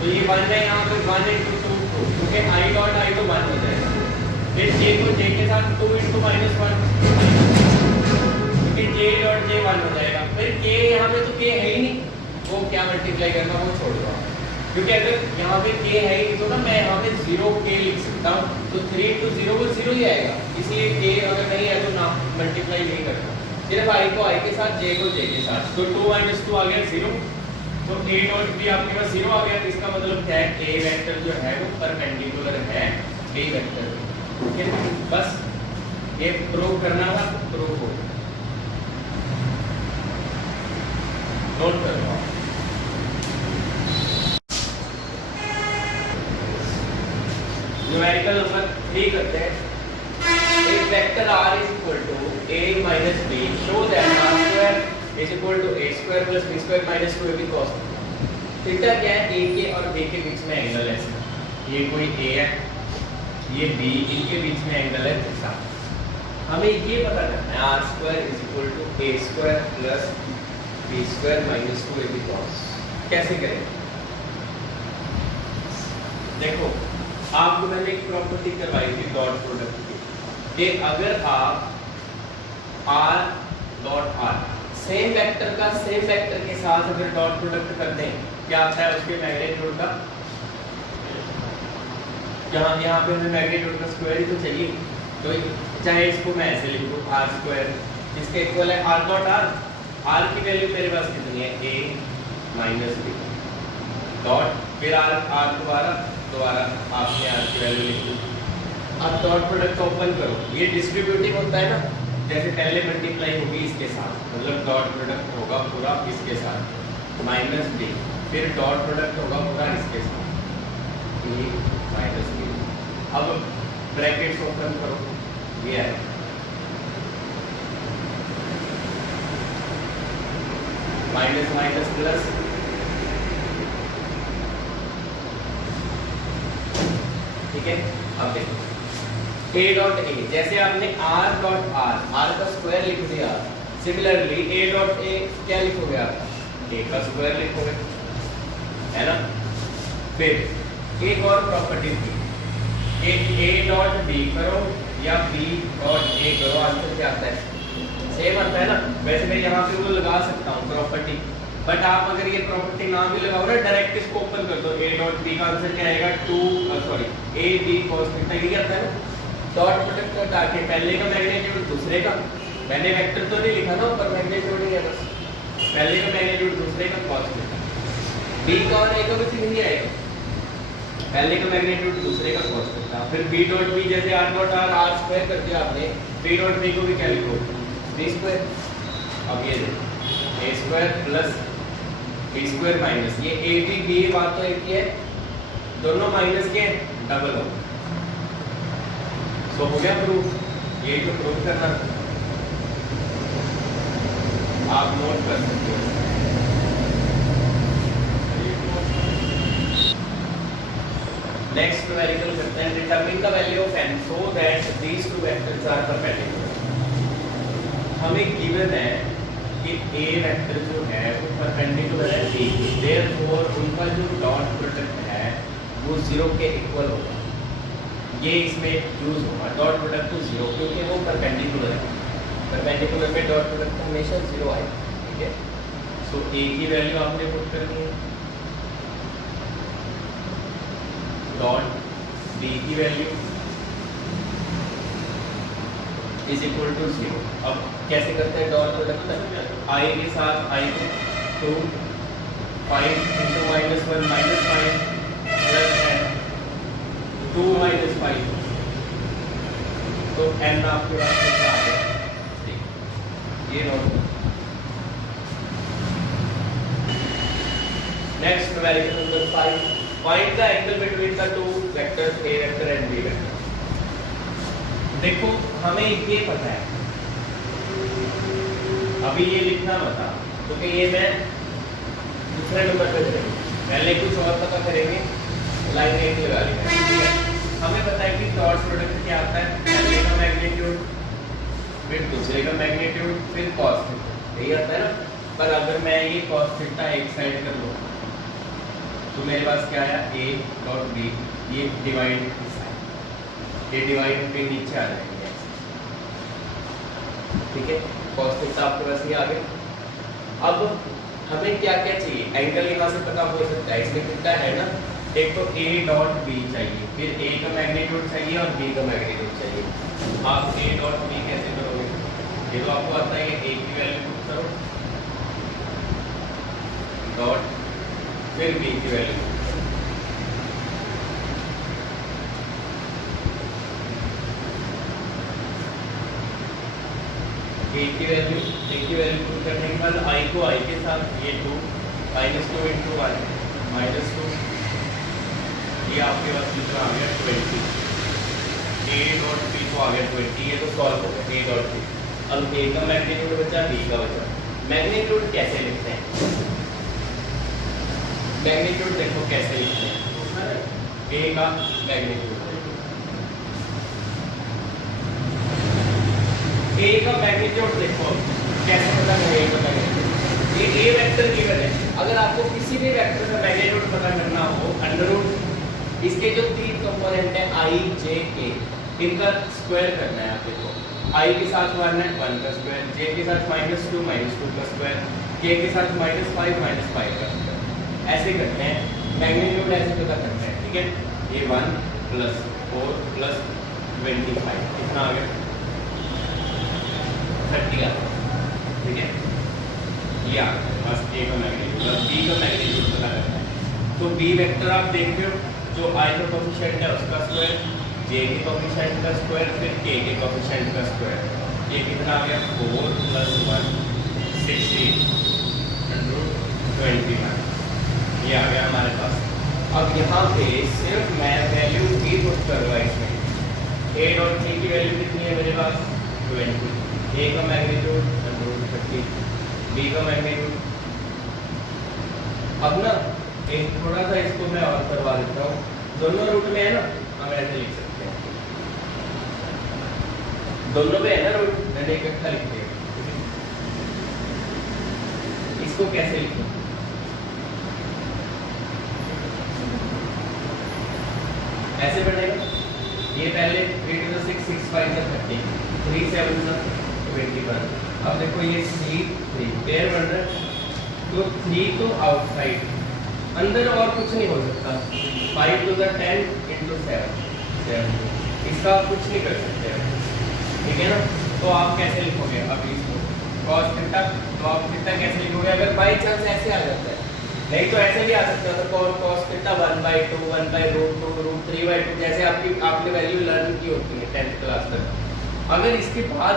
तो ये 1 है, यहाँ पे 1 into 2 2, क्योंकि i डॉट i तो 1 हो जाएगा। फिर j को j के साथ 2 into -1, क्योंकि j डॉट j 1 हो जाएगा। फिर k यहाँ पे तो k है ही नहीं, वो क्या मल्टीप्लाई करना वो छोड़ दो, क्योंकि अगर यहाँ पे k है ही तो ना मैं यहाँ पे 0 k लिख सकता हूँ, तो 3 into 0 वो 0 ही आएगा, इसलिए k अगर नहीं है तो ना मल्टीप्लाई नहीं करता, सिर्फ i को i के साथ, j को j के साथ, तो 2 - 2 आ गया 0, तो a डॉट b आपके पास 0 आ गया। इसका मतलब क्या है, a वेक्टर जो है वो परपेंडिकुलर है b वेक्टर, ठीक है। बस ये प्रूव करना था, प्रूव हो, नोट कर लो। न्यूमेरिकल नंबर 3 करते हैं, एक vector r is equal to a minus b, show that r square is equal to a square plus b square minus 2ab cos theta क्या है, a के और b के बीच में एंगल है, ये कोई ए है, ये बी, इनके बीच में एंगल है थीटा। हमें ये पता करना है R square is equal to A square plus B square minus 2ab cos। कैसे करें? देखो आपको मैंने एक प्रॉपर्टी करवाई थी डॉट प्रोडक्ट की कि अगर आप R dot are same vector का सेम वेक्टर के साथ अगर डॉट प्रोडक्ट करते हैं, क्या आता है उसके मैग्नीट्यूड का, यहाँ पे हमें मैग्नीट्यूड का स्क्वायर ही तो चाहिए। तो चाहे इसको मैं ऐसे लिख दूं आर स्क्वायर, जिसके इक्वल है आर डॉट आर। आर की वैल्यू मेरे पास कितनी है, ए माइनस बी डॉट, फिर आर आर दोबारा आपने आर की वैल्यू लिख दी। अब डॉट प्रोडक्ट ओपन करो, ये डिस्ट्रीब्यूटिव होता है ना, जैसे पहले मल्टीप्लाई होगी इसके साथ, मतलब डॉट प्रोडक्ट होगा पूरा इसके साथ माइनस बी, फिर डॉट प्रोडक्ट होगा पूरा इसके साथ ए माइनस बी। अब ब्रैकेट्स ओपन करो, ये है माइनस माइनस प्लस, ठीक है। अब देखो a डॉट ए, जैसे आपने r डॉट r का स्क्वायर लिख दिया, सिमिलरली a डॉट a क्या लिखोगे आप, a का स्क्वायर लिखोगे, है ना। फिर एक और प्रॉपर्टी थी कि a डॉट b करो या b डॉट a करो, आंसर क्या आता है, सेम आता है ना। वैसे मैं यहाँ पे वो लगा सकता हूँ प्रॉपर्टी, बट आप अगर ये प्रॉपर्टी ना भी लगाओ ना, डायरेक्ट इसको ओपन कर दो, a डॉट b का आंसर क्या आएगा, a b cos थीटा, ये आता है ना। डॉट प्रोडक्ट हटा के पहले का मैग्नीट्यूड दूसरे का, मैंने वेक्टर तो नहीं लिखा ना ऊपर, मैग्नीट्यूड ही है बस, पहले का मैग्नीट्यूड दूसरे का cos थीटा, b का और a का कुछ नहीं आएगा, पहले का मैग्नीट्यूड दूसरे का cos थीटा। फिर b डॉट b जैसे r डॉट r स्क्वायर कर दिया आपने, b डॉट b को भी क्या लिखो, b स्क्वायर। अब ये देखो a square plus b square minus, ये a b b बात तो एक ही है, दोनों माइनस के डबल हो, तो हो गया प्रूफ। ये जो प्रूफ करना आप नोट कर सकते हो। नेक्स्ट वेरिएबल करते हैं, determine the value of n so that these two vectors are perpendicular. हमें गिवन है कि a वेक्टर जो है वो परपेंडिकुलर है b, देयरफॉर उनका जो डॉट प्रोडक्ट है वो 0 के इक्वल होगा। ये इसमें यूज होगा डॉट प्रोडक्ट टू 0, क्योंकि वो परपेंडिकुलर है, परपेंडिकुलर में डॉट प्रोडक्ट हमेशा 0 आएगा, ठीक है। सो a की वैल्यू आपने पुट करनी है, डॉट b की वैल्यू इज इक्वल टू 0। अब कैसे करते हैं डॉट प्रोडक्ट, i के साथ i को 2 5 into -1 -5 प्लस n 2 minus 5, तो n आपके पास कितना आ गया, ये note. Next variable number 5, find the angle between the two vectors a vector and b vector. देखो हमें ये पता है, अभी ये लिखना बता, क्योंकि ये मैं दूसरे नंबर पे करेंगे, पहले कुछ और पता करेंगे, लाइन एक लगा लेंगे, ठीक है। हमें पता है कि डॉट प्रोडक्ट क्या आता है, पहले का मैग्नीट्यूड फिर दूसरे का मैग्नीट्यूड फिर cos थीटा, यही आता है ना। पर अगर मैं ये cos थीटा एक साइड कर लूं तो मेरे पास क्या आया, a डॉट b, ये डिवाइड ये डिवाइड पे नीचे आ जाएंगे, ठीक है। cos थीटा आपके पास ये आ गया। अब हमें क्या क्या चाहिए, एंगल यहाँ से पता हो सकता है, इसमें कितना है ना, एक तो a डॉट b चाहिए, फिर a का मैग्नीट्यूड चाहिए और b का मैग्नीट्यूड चाहिए। आप a डॉट b कैसे करोगे, ये तो आपको आता है, a की वैल्यू पुट करो डॉट फिर b की वैल्यू, a की वैल्यू पुट करने के बाद i को i के साथ, ये 2 -2 into 1 -2, ये आपके पास कितना आ गया 20, a डॉट b को आ गया 20, ये तो सॉल्व हो गया a डॉट b। अब a का मैग्नीट्यूड बचा, b का बचा। मैग्नीट्यूड कैसे लिखते हैं, मैग्नीट्यूड देखो कैसे लिखते हैं, ए का मैग्नीट्यूड। ए का मैग्नीट्यूड देखो कैसे पता करें। ए का मैग्नीट्यूड, ये ए वेक्टर गिवन है। अगर आपको किसी भी वेक्टर का मैग्नीट्यूड पता करना हो, अंडर रूट इसके जो तीन कंपोनेंट है i j k, इनका स्क्वायर करना है। आप देखो i के साथ 1 है 1 का स्क्वायर, j के साथ -2 -2 का स्क्वायर, k के साथ -5 -5 का स्क्वायर। ऐसे करते हैं, मैग्नीट्यूड ऐसे पता करते हैं। ठीक है, ये 1 + 4 + 25 कितना आ गया 30 आ गया। ठीक है, ये आ गया बस a का मैग्नीट्यूड। अब b का मैग्नीट्यूड पता करना है। तो b वेक्टर आप देख रहे हो, जो i का कोएफिशिएंट है उसका स्क्वायर, j के कोएफिशिएंट का स्क्वायर, फिर k के कोएफिशिएंट का स्क्वायर। ये कितना आ गया 4 + 1 16 √21। ये आ गया हमारे पास। अब यहाँ पे सिर्फ मैं वैल्यू b पुट कर रहा इसमें। a डॉट c की वैल्यू कितनी है मेरे पास 20, a का मैग्नीट्यूड √30, b का मैग्नीट्यूड। अब ना एक थोड़ा सा इसको मैं और करवा देता हूँ, दोनों रूट में है ना, हम ऐसे लिख सकते हैं, दोनों पे है ना रूट, मैंने इकट्ठा लिख दिया। इसको कैसे लिखूं? ऐसे बढ़ेगा, ये पहले 3 to the 6 6 5 से 30, 3 7 से 21। अब देखो ये 3 पेयर बन रहा है, तो 3 तो आउटसाइड, अंदर और कुछ नहीं हो सकता। 5 to the 10 into 7 इसका आप कुछ नहीं कर सकते। ठीक है ना, तो आप कैसे लिखोगे अब इसको cos थीटा, तो आप थीटा कैसे लिखोगे अगर बाई चांस ऐसे आ जाता है? नहीं तो ऐसे भी आ सकता है, तो cos थीटा 1/2 1/√2 √3/2 जैसे आपने वैल्यू लर्न की होती है 10th क्लास तक। अगर इसके बाद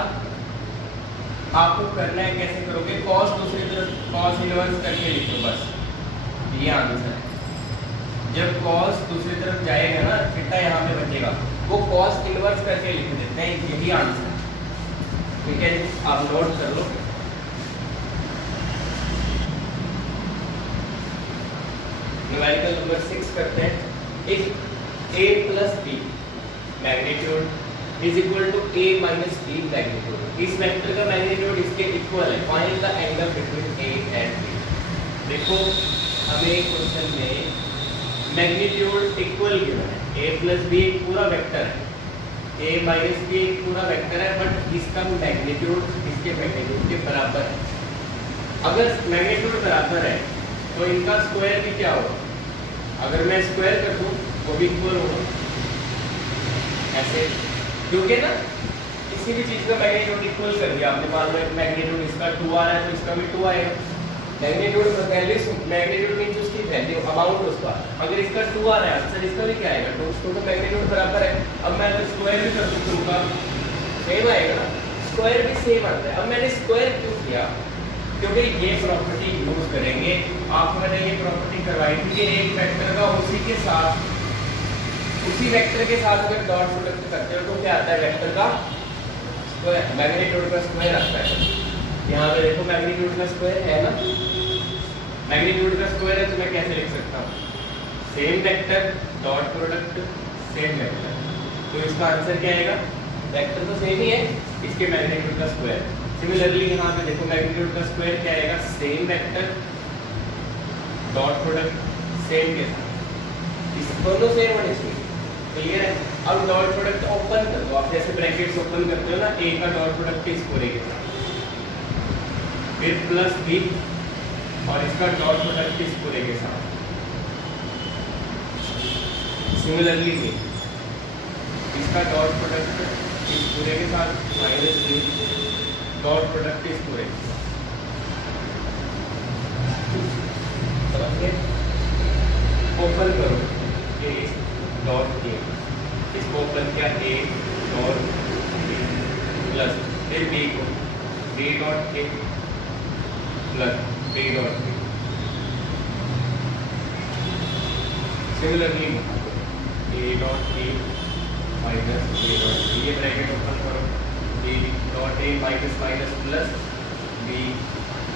आपको करना है, कैसे करोगे, cos दूसरी तरफ cos इनवर्स करके लिखो बस, ये आंसर है। जब cos दूसरी तरफ जाएगा ना, थीटा यहाँ पे बचेगा, वो cos इनवर्स करके लिख देते हैं, यही आंसर है। ठीक है, आप नोट कर लो। न्यूमेरिकल नंबर 6 करते हैं। If a + b magnitude is equal to a - b magnitude, इस वेक्टर का मैग्नीट्यूड इसके इक्वल है, find the angle between a and b। देखो हमें क्वेश्चन में मैग्नीट्यूड इक्वल गिवन है, a + b एक पूरा वेक्टर है, a - b एक पूरा वेक्टर है, बट इसका मैग्नीट्यूड इसके मैग्नीट्यूड के बराबर है। अगर मैग्नीट्यूड बराबर है तो इनका स्क्वायर भी क्या होगा, अगर मैं स्क्वायर कर दूं वो भी इक्वल होगा ऐसे, क्योंकि ना किसी भी चीज का मैग्नीट्यूड इक्वल कर दिया आपने, मान लो मैग्नीट्यूड इसका 2 आ रहा है तो इसका भी 2 आएगा। मैग्नीट्यूड वैल्यू, मैग्नीट्यूड मींस उसकी वैल्यू, अमाउंट उसका, अगर इसका 2 आ रहा है आंसर इसका भी क्या आएगा, तो उसको तो मैग्नीट्यूड बराबर है। अब मैं अगर स्क्वायर भी कर दूं तो सेम आएगा ना, स्क्वायर भी सेम आता है। अब मैंने स्क्वायर क्यों किया, क्योंकि ये प्रॉपर्टी यूज करेंगे। आपको मैंने ये प्रॉपर्टी करवाई थी कि एक वेक्टर का उसी वेक्टर के साथ अगर डॉट प्रोडक्ट करते हो तो क्या आता है, वेक्टर का स्क्वायर, मैग्नीट्यूड का स्क्वायर आता है। यहाँ पे देखो मैग्नीट्यूड का स्क्वायर है ना, मैग्नीट्यूड का स्क्वायर है तो मैं कैसे लिख सकता हूँ, same vector dot product same vector, तो इसका आंसर क्या आएगा, वेक्टर तो सेम ही है, इसके मैग्नीट्यूड का स्क्वायर। सिमिलरली यहाँ पे देखो मैग्नीट्यूड का स्क्वायर क्या आएगा, same vector dot product same के साथ, इस दोनों सेम होने चाहिए। क्लियर है? अब डॉट प्रोडक्ट ओपन कर दो आप, जैसे ब्रैकेट्स ओपन करते हो ना, a का डॉट प्रोडक्ट इस पूरे के साथ, फिर प्लस b और इसका डॉट प्रोडक्ट इस पूरे के साथ। सिमिलरली b, इसका डॉट प्रोडक्ट इस पूरे के साथ माइनस b डॉट प्रोडक्ट इस पूरे के साथ। ओपन करो a डॉट a, इसको ओपन किया a डॉट a प्लस फिर b को b dot a plus b dot a। Similarly a dot a minus b dot a, ये ब्रैकेट ओपन करो, b dot a minus minus plus b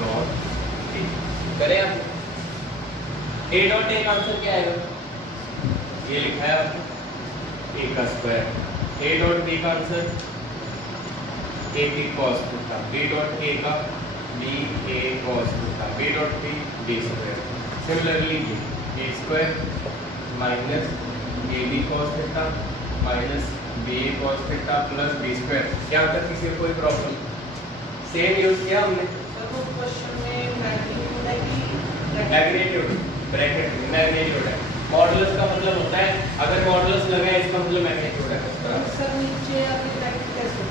dot a। करें आप a dot a का answer क्या आएगा, ये लिखा है आपने a का स्क्वायर, a डॉट b का answer a b cos theta, b dot a का b a cos theta, b dot b b square. Similarly a square minus a b cos theta minus b a cos theta plus b square. क्या होता है, किसी को कोई problem? Same use किया हमने question में मैग्नीट्यूड है कि मैग्नीट्यूड, ब्रैकेट में मैग्नीट्यूड है। मॉडुलस का मतलब होता है अगर मॉडुलस लगा है इसका मतलब मैग्नीट्यूड है। सर नीचे अभी ब्रैकेट कैसे?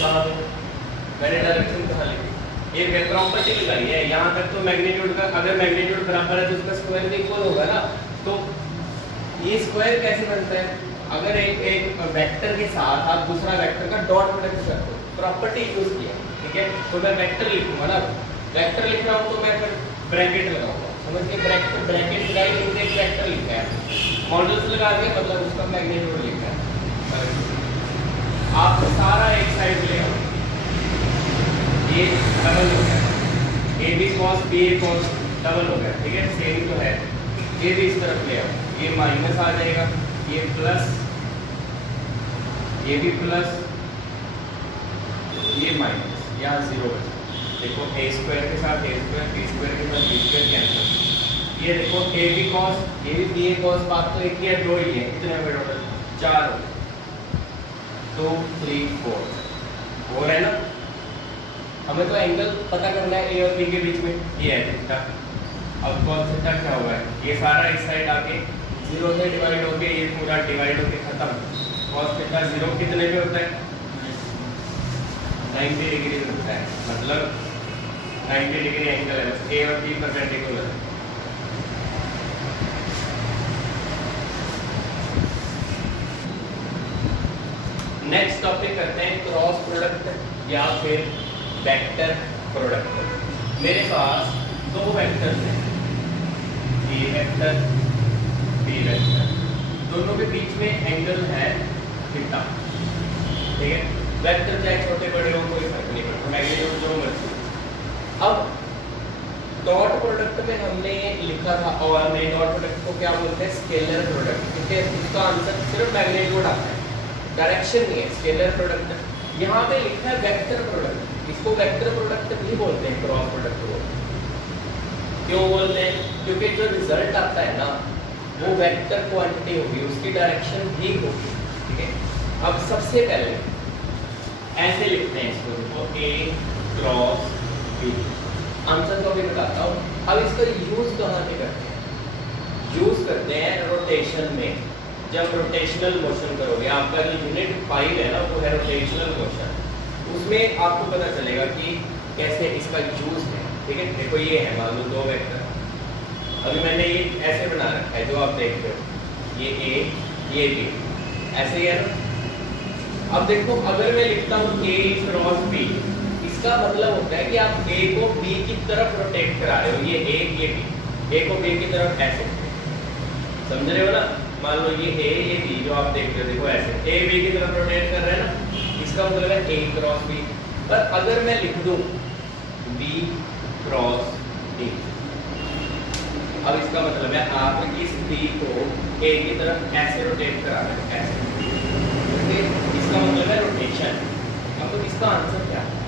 कहाँ पे? मैंने डायरेक्शन कहाँ लिखी? ये प्रॉपर्टी लगाई है यहाँ तक। तो मैग्नीट्यूड का अगर मैग्नीट्यूड बराबर है तो उसका स्क्वायर भी इक्वल होगा ना। तो ये स्क्वायर कैसे बनता है? अगर एक वेक्टर के साथ आप दूसरा वेक्टर का डॉट प्रोडक्ट करते हो, प्रॉपर्टी यूज किया, ठीक है। तो मैं वेक्टर लिखूंगा ना, वेक्टर लिख रहा हूँ तो मैं फिर ब्रैकेट लगाऊंगा, समझ के? ब्रैकेट लगाई, एक वेक्टर लिखा है, मॉडुलस लगा के मतलब उसका मैग्नीट्यूड लिखा है। आप सारा एक साइड ले आओ, ये डबल हो गया, A B cos B A cos double हो गया, ठीक है। सेम तो है, ये भी इस तरफ ले आओ, ये माइनस आ जाएगा, ये प्लस, ये भी प्लस, ये माइनस, यहाँ जीरो बचा। देखो ए स्क्वायर के साथ ए स्क्वायर, बी स्क्वायर के साथ बी स्क्वायर कैंसिल। ये देखो ए बी कॉस, ये भी बी ए कॉस, बात तो एक ही है, दो ही है, कितने हुए टोटल? 4 हो गए, 2 3 4 हो रहा है ना। हमें तो एंगल पता करना है ए और बी के बीच में, ये है थीटा। अब कॉस थीटा क्या हुआ है? ये सारा इस साइड आके 0 से डिवाइड होके ये पूरा डिवाइड होके खत्म। कॉस थीटा 0 कितने पे होता है? 90 डिग्री में होता है, मतलब 90 डिग्री एंगल है, बस ए और बी परपेंडिकुलर है। नेक्स्ट टॉपिक करते हैं क्रॉस प्रोडक्ट या फिर वेक्टर प्रोडक्ट। मेरे पास दो वेक्टर्स हैं, ए वेक्टर बी वेक्टर, दोनों के बीच में एंगल है थीटा, ठीक है। वेक्टर चाहे छोटे बड़े हो कोई फर्क नहीं पड़ता, मैग्नीट्यूड जो मर्जी। अब डॉट प्रोडक्ट में हमने लिखा था, और हमने डॉट प्रोडक्ट को क्या बोलते हैं? स्केलर प्रोडक्ट, ठीक है। इसका आंसर सिर्फ मैग्नीट्यूड आता है, डायरेक्शन नहीं है। स्केलर प्रोडक्ट यहाँ पे लिखा है वेक्टर प्रोडक्ट, इसको वेक्टर प्रोडक्ट भी बोलते हैं, क्रॉस प्रोडक्ट को। क्यों बोलते हैं? क्योंकि जो रिजल्ट आता है ना वो वेक्टर क्वांटिटी होगी, उसकी डायरेक्शन भी होगी, ठीक है। अब सबसे पहले ऐसे लिखते हैं इसको, देखो ए क्रॉस बी। आंसर को भी बताता हूँ। अब इसका यूज कहाँ पे करते हैं? यूज करते हैं रोटेशन में। जब रोटेशनल मोशन करोगे, आपका जो यूनिट 5 है ना वो है रोटेशनल मोशन, उसमें आपको पता चलेगा कि कैसे इसका यूज है, ठीक है। देखो ये है, मान लो दो वेक्टर, अभी मैंने ये ऐसे बना रखा है जो आप देख रहे हो, ये ए ये बी, ऐसे ही है ना। अब देखो अगर मैं लिखता हूँ ए क्रॉस बी, इसका मतलब होता है कि आप ए को बी की तरफ रोटेट करा रहे हो, ये ए ये बी, ए को बी की तरफ ऐसे, समझ रहे हो ना। मान लो ये ए ये बी जो आप देख रहे हो, देखो ऐसे ए बी की तरफ रोटेट कर रहे हैं ना, इसका मतलब है ए क्रॉस बी। पर अगर मैं लिख दूं बी क्रॉस डी, अब इसका मतलब है आप इस बी को ए की तरफ ऐसे रोटेट करा रहे हो, ऐसे, इसका मतलब है रोटेशन। अब तो इसका आंसर क्या है?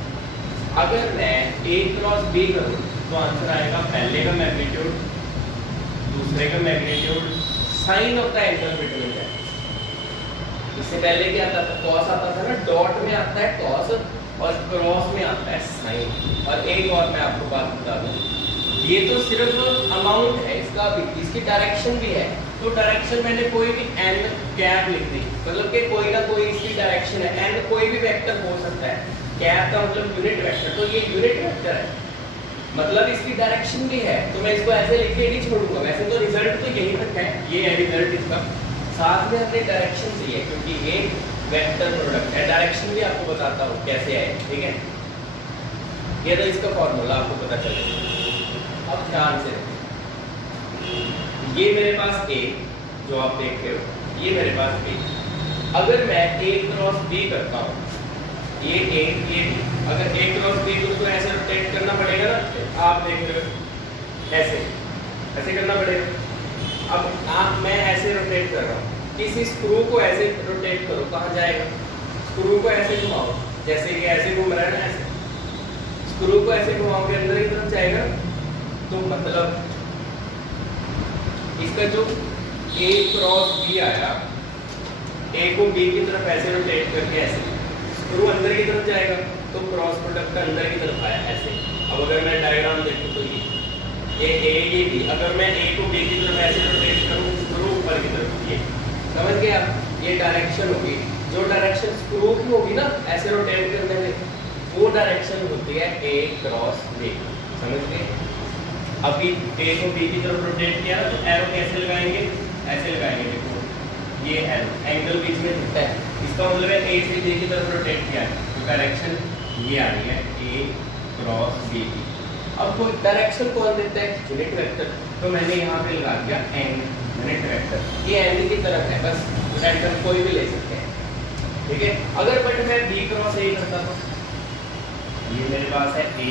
अगर मैं ए क्रॉस बी करूं तो आंसर आएगा पहले का मैग्नीट्यूड, दूसरे का मैग्नीट्यूड, साइन होता है एंगल बिटवीन दैट। इससे पहले क्या आता था? कॉस आता था ना, डॉट में आता है कॉस और क्रॉस में आता है साइन। और एक और मैं आपको बात बता दूं, ये तो सिर्फ अमाउंट है इसका भी, इसकी डायरेक्शन भी है। तो डायरेक्शन मैंने कोई भी एन कैप लिख दी, मतलब कि कोई ना कोई इसकी डायरेक्शन है। एन कोई भी वेक्टर हो सकता है, कैप का मतलब यूनिट वेक्टर, तो ये यूनिट वेक्टर है, मतलब इसकी डायरेक्शन भी है। तो मैं इसको ऐसे लिख के नहीं छोड़ूंगा। वैसे तो रिजल्ट तो यही तक है, ये है रिजल्ट इसका, साथ में हमने डायरेक्शन चाहिए क्योंकि ये वेक्टर प्रोडक्ट है। डायरेक्शन भी आपको बताता हूँ कैसे है, ठीक है। ये तो इसका फॉर्मूला आपको पता चलेगा। अब ध्यान से ये मेरे पास ए जो आप देख रहे हो, ये मेरे पास बी। अगर मैं ए क्रॉस बी करता हूँ, ये ए ये बी, अगर ए क्रॉस बी को ऐसे रोटेट करना पड़ेगा ना, आप देख रहे हो ऐसे ऐसे करना पड़ेगा, अब आप मैं ऐसे रोटेट कर रहा हूँ, किसी स्क्रू को ऐसे रोटेट करो, कहाँ जाएगा? स्क्रू को ऐसे घुमाओ, जैसे कि ऐसे घूम रहा है ना, ऐसे स्क्रू को ऐसे घुमाओगे अंदर की तरफ जाएगा। तो मतलब इसका जो A क्रॉस B आया, A को B की तरफ ऐसे रोटेट करके ऐसे स्क्रू अंदर की तरफ जाएगा, तो क्रॉस प्रोडक्ट का अंदर की तरफ आया ऐसे। अब अगर मैं डायग्राम देखूं तो ये A ये B, अगर मैं A को B की तरफ ऐसे रोटेट करूं, स्क्रू ऊपर की तरफ, ये समझ गए आप? ये डायरेक्शन होगी, जो डायरेक्शन स्क्रू की होगी ना ऐसे रोटेट करने में, वो डायरेक्शन होती है A क्रॉस B। समझ गए? अभी A को B की तरफ रोटेट किया तो एरो कैसे लगाएंगे? ऐसे लगाएंगे। देखो ये एंगल बीच में दिखता है, इसका मतलब है A से B की तरफ रोटेट किया है, तो डायरेक्शन ये आ रही है A क्रॉस B। अब कोई डायरेक्शन कौन देता है? Unit vector. तो मैंने यहाँ पे लगा दिया एंड यूनिट वेक्टर, ये एंड की तरफ है, बस रैंडम कोई भी ले सकते हैं, ठीक है। अगर बट मैं B क्रॉस A करता तो ये मेरे पास है A,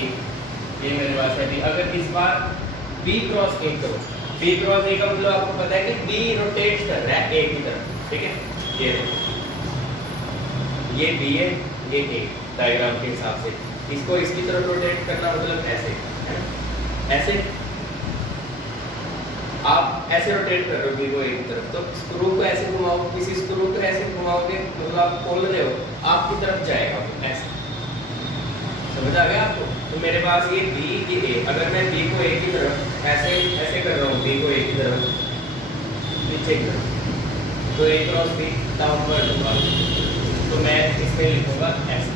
ये मेरे पास है B। अगर इस बार B क्रॉस A करो, B क्रॉस A का मतलब आपको पता है कि B रोटेट कर रहा है A की तरफ, ठीक है। ये B है, ये A, डायग्राम के हिसाब से इसको इसकी तरफ रोटेट करना मतलब ऐसे है ना? ऐसे आप ऐसे रोटेट कर रहे हो B को A की तरफ, तो स्क्रू को ऐसे घुमाओ, किसी स्क्रू को ऐसे घुमाओगे मतलब आप खोल रहे हो, आपकी तरफ जाएगा ऐसे। समझ आ गया आपको? तो मेरे पास ये B की A, अगर मैं B को A की तरफ ऐसे ऐसे कर रहा हूँ, B को A की तरफ नीचे की तरफ, तो A क्रॉस B डाउनवर्ड होगा, तो मैं इसमें लिखूंगा ऐसे।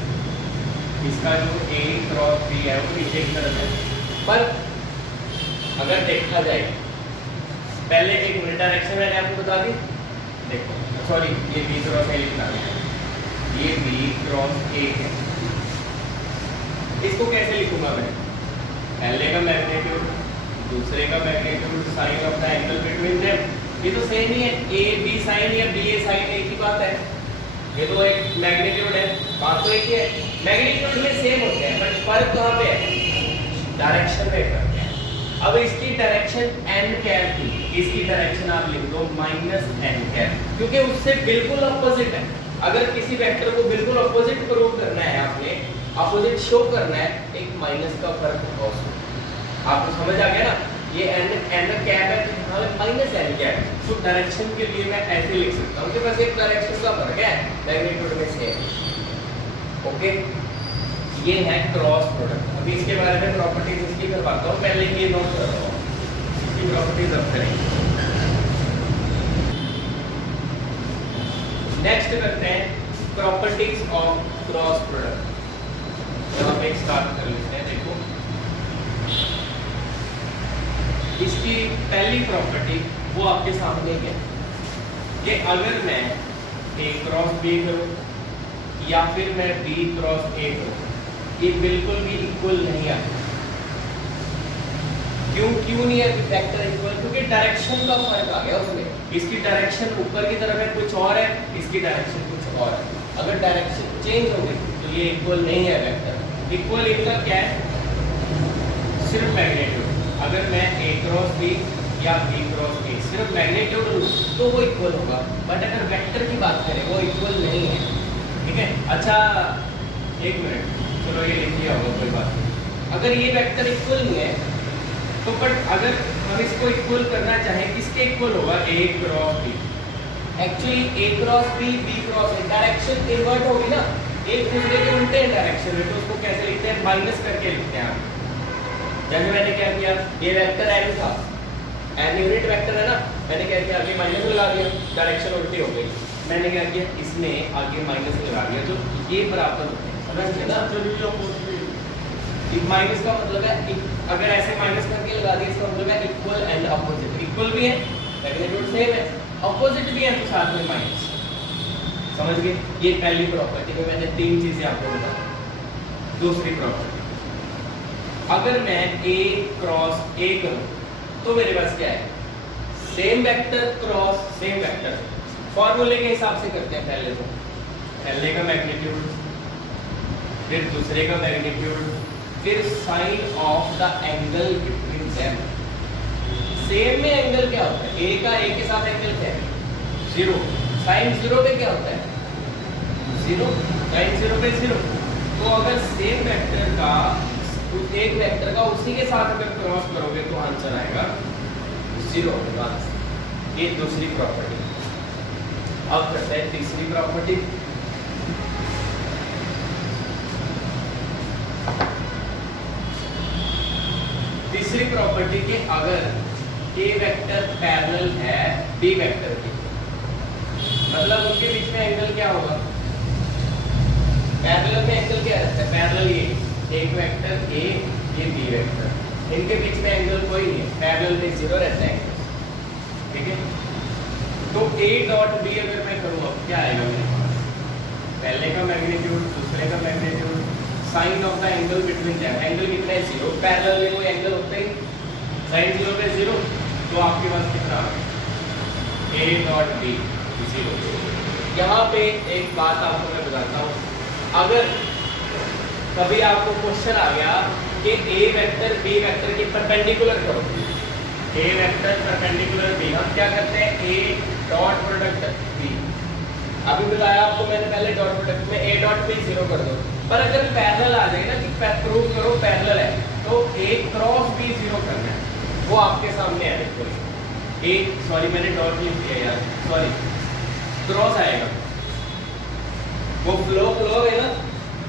इसका जो A क्रॉस B है वो नीचे की तरफ है। पर अगर देखा जाए, पहले एक मिनट डायरेक्शन मैंने आपको बता दी, देखो सॉरी ये B क्रॉस A लिखना है, ये B क्रॉस A है। इसको कैसे लिखूंगा मैं? पहले का मैग्नीट्यूड, दूसरे का magnitude, sine of the angle between them, ये तो सेम ही है, A B साइन या B A साइन एक ही बात है, ये तो एक मैग्नीट्यूड है, बात तो एक ही है। मैग्नीट्यूड में सेम होते हैं, बट फर्क कहाँ पे है? डायरेक्शन में फर्क है। अब इसकी डायरेक्शन n कैप थी, इसकी डायरेक्शन आप लिख दो -n कैप, क्योंकि उससे बिल्कुल अपोजिट है। अगर किसी वेक्टर को बिल्कुल अपोजिट प्रूव करना है, आपने अपोजिट शो करना है, एक माइनस का फर्क होगा उसमें। आपको समझ आ गया ना? ये n कैप है, तो यहाँ -n कैप, तो डायरेक्शन के लिए मैं ऐसे लिख सकता हूँ कि बस एक डायरेक्शन का फर्क है, मैग्नीट्यूड में सेम। ओके, ये है क्रॉस प्रोडक्ट। अभी इसके बारे में प्रॉपर्टीज इसकी करवाता हूँ, पहले ये नोट कर रहा हूँ, इसकी प्रॉपर्टीज अब करेंगे। नेक्स्ट करते हैं प्रॉपर्टीज ऑफ क्रॉस प्रोडक्ट। तो हम एक स्टार्ट कर लेते हैं। देखो इसकी पहली प्रॉपर्टी वो आपके सामने है कि अगर मैं A क्रॉस B करूं या फिर मैं B क्रॉस A करूं, ये बिल्कुल भी इक्वल नहीं आते। क्यों नहीं है वेक्टर इक्वल? क्योंकि डायरेक्शन का फर्क आ गया उसमें। इसकी डायरेक्शन ऊपर की तरफ है, कुछ और है, इसकी डायरेक्शन कुछ और है। अगर डायरेक्शन चेंज हो गई तो ये इक्वल नहीं है वेक्टर। इक्वल इनका क्या है? सिर्फ मैग्नीट्यूड। अगर मैं A क्रॉस B या B क्रॉस A सिर्फ मैग्नीट्यूड लूं तो वो इक्वल होगा, बट अगर वेक्टर की बात करें वो इक्वल नहीं है। ठीक है, अच्छा एक मिनट, चलो ये लिख दिया होगा, कोई बात नहीं। अगर ये वेक्टर इक्वल नहीं है तो बट अगर हम इसको इक्वल करना चाहें, किसके इक्वल होगा? A cross B। Actually A cross B, B cross A, direction invert होगी ना, एक दूसरे के उल्टे डायरेक्शन में, तो उसको कैसे लिखते हैं? माइनस करके लिखते हैं आप। जैसे मैंने क्या किया, ये वेक्टर n था, n यूनिट वेक्टर है ना, मैंने क्या किया, आगे माइनस लगा दिया, डायरेक्शन उल्टी हो गई। मैंने क्या किया, इसमें आगे माइनस लगा दिया, तो ये बराबर होते हैं। समझ गए ना? माइनस का मतलब है, अगर ऐसे माइनस करके लगा दिया, इसका मतलब है इक्वल एंड अपोजिट। इक्वल भी है, मैग्नीट्यूड सेम है, अपोजिट भी है, तो साथ में माइनस। समझ गए? ये पहली प्रॉपर्टी में मैंने तीन चीजें आपको बताई। दूसरी प्रॉपर्टी, अगर मैं A क्रॉस A करूं तो मेरे पास क्या है? Same vector cross same vector. फॉर्मूले के हिसाब से करते हैं। पहले का मैग्नीट्यूड, फिर दूसरे का मैग्नीट्यूड, फिर sine of the angle between them. Same में एंगल क्या होता है, ए का ए के साथ एंगल क्या है, 0। साइन 0 पे क्या होता है, 0। साइन 0 पे 0। तो अगर सेम वेक्टर का एक वेक्टर का उसी के साथ अगर क्रॉस करोगे तो आंसर आएगा 0 बस। ये दूसरी प्रॉपर्टी। अब करते हैं तीसरी प्रॉपर्टी। तीसरी प्रॉपर्टी के अगर ए वेक्टर पैरेलल है बी वेक्टर के, मतलब उनके बीच में एंगल क्या होगा, पैरेलल में एंगल क्या रहता है, पैरेलल ये एक वेक्टर ए ये बी वेक्टर, इनके बीच में एंगल कोई नहीं है, पैरेलल में 0 रहता है, ठीक है। तो ए डॉट बी अगर मैं करूँ अब क्या आएगा मेरे पास, पहले का मैग्नीट्यूड दूसरे का magnitude, sine of the angle between them, angle कितना है 0, पैरेलल में कोई एंगल होता ही साइन 0 पे 0, तो आपके पास कितना ए डॉट बी 0। यहाँ पे एक बात आपको मैं बताता हूँ, अगर कभी आपको क्वेश्चन आ गया कि ए वेक्टर बी वेक्टर के परपेंडिकुलर करो, ए वेक्टर परपेंडिकुलर बी, हम क्या करते हैं ए डॉट प्रोडक्ट बी, अभी बताया आपको मैंने पहले डॉट प्रोडक्ट में ए डॉट बी 0 कर दो। पर अगर पैरेलल आ जाए ना कि प्रूव करो पैरेलल है, तो ए क्रॉस बी 0 करना है, वो आपके सामने है। देखो ए सॉरी मैंने डॉट लिख दिया यार, सॉरी क्रॉस आएगा, वो फ्लो है ना,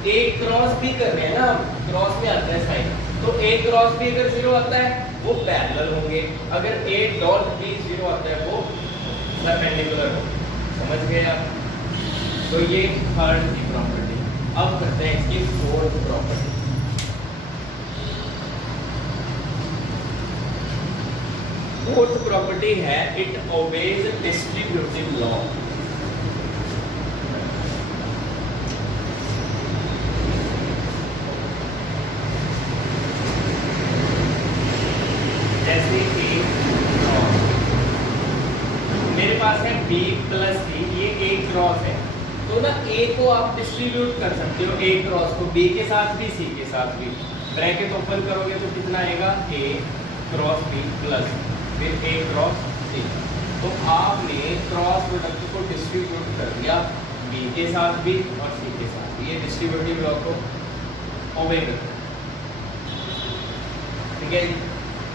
ए क्रॉस बी कर रहे हैं ना, क्रॉस में आता है साइन, तो ए क्रॉस बी अगर 0 आता है वो पैरेलल होंगे, अगर ए डॉट बी 0 आता है वो परपेंडिकुलर होंगे। समझ गए आप? तो ये थर्ड की प्रॉपर्टी। अब करते हैं इसकी फोर्थ प्रॉपर्टी। फोर्थ प्रॉपर्टी है इट ओबेज डिस्ट्रीब्यूटिव लॉ। जैसे कि मेरे पास है b प्लस c, ये a क्रॉस है, तो ना a को आप डिस्ट्रीब्यूट कर सकते हो, a क्रॉस को b के साथ भी c के साथ भी, ब्रैकेट ओपन करोगे तो कितना आएगा a क्रॉस b प्लस फिर a क्रॉस c। तो आपने क्रॉस प्रोडक्ट को डिस्ट्रीब्यूट कर दिया b के साथ भी और c के साथ भी, ये डिस्ट्रीब्यूटिव लॉ को ओबे करते हैं, ठीक है।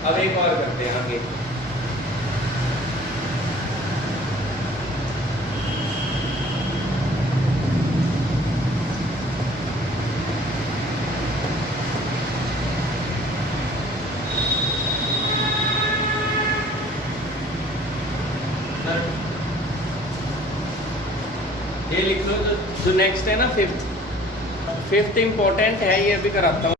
अब एक और करते हैं आगे। ये लिख लो, जो नेक्स्ट है ना फिफ्थ इंपॉर्टेंट है, ये अभी कराता हूँ।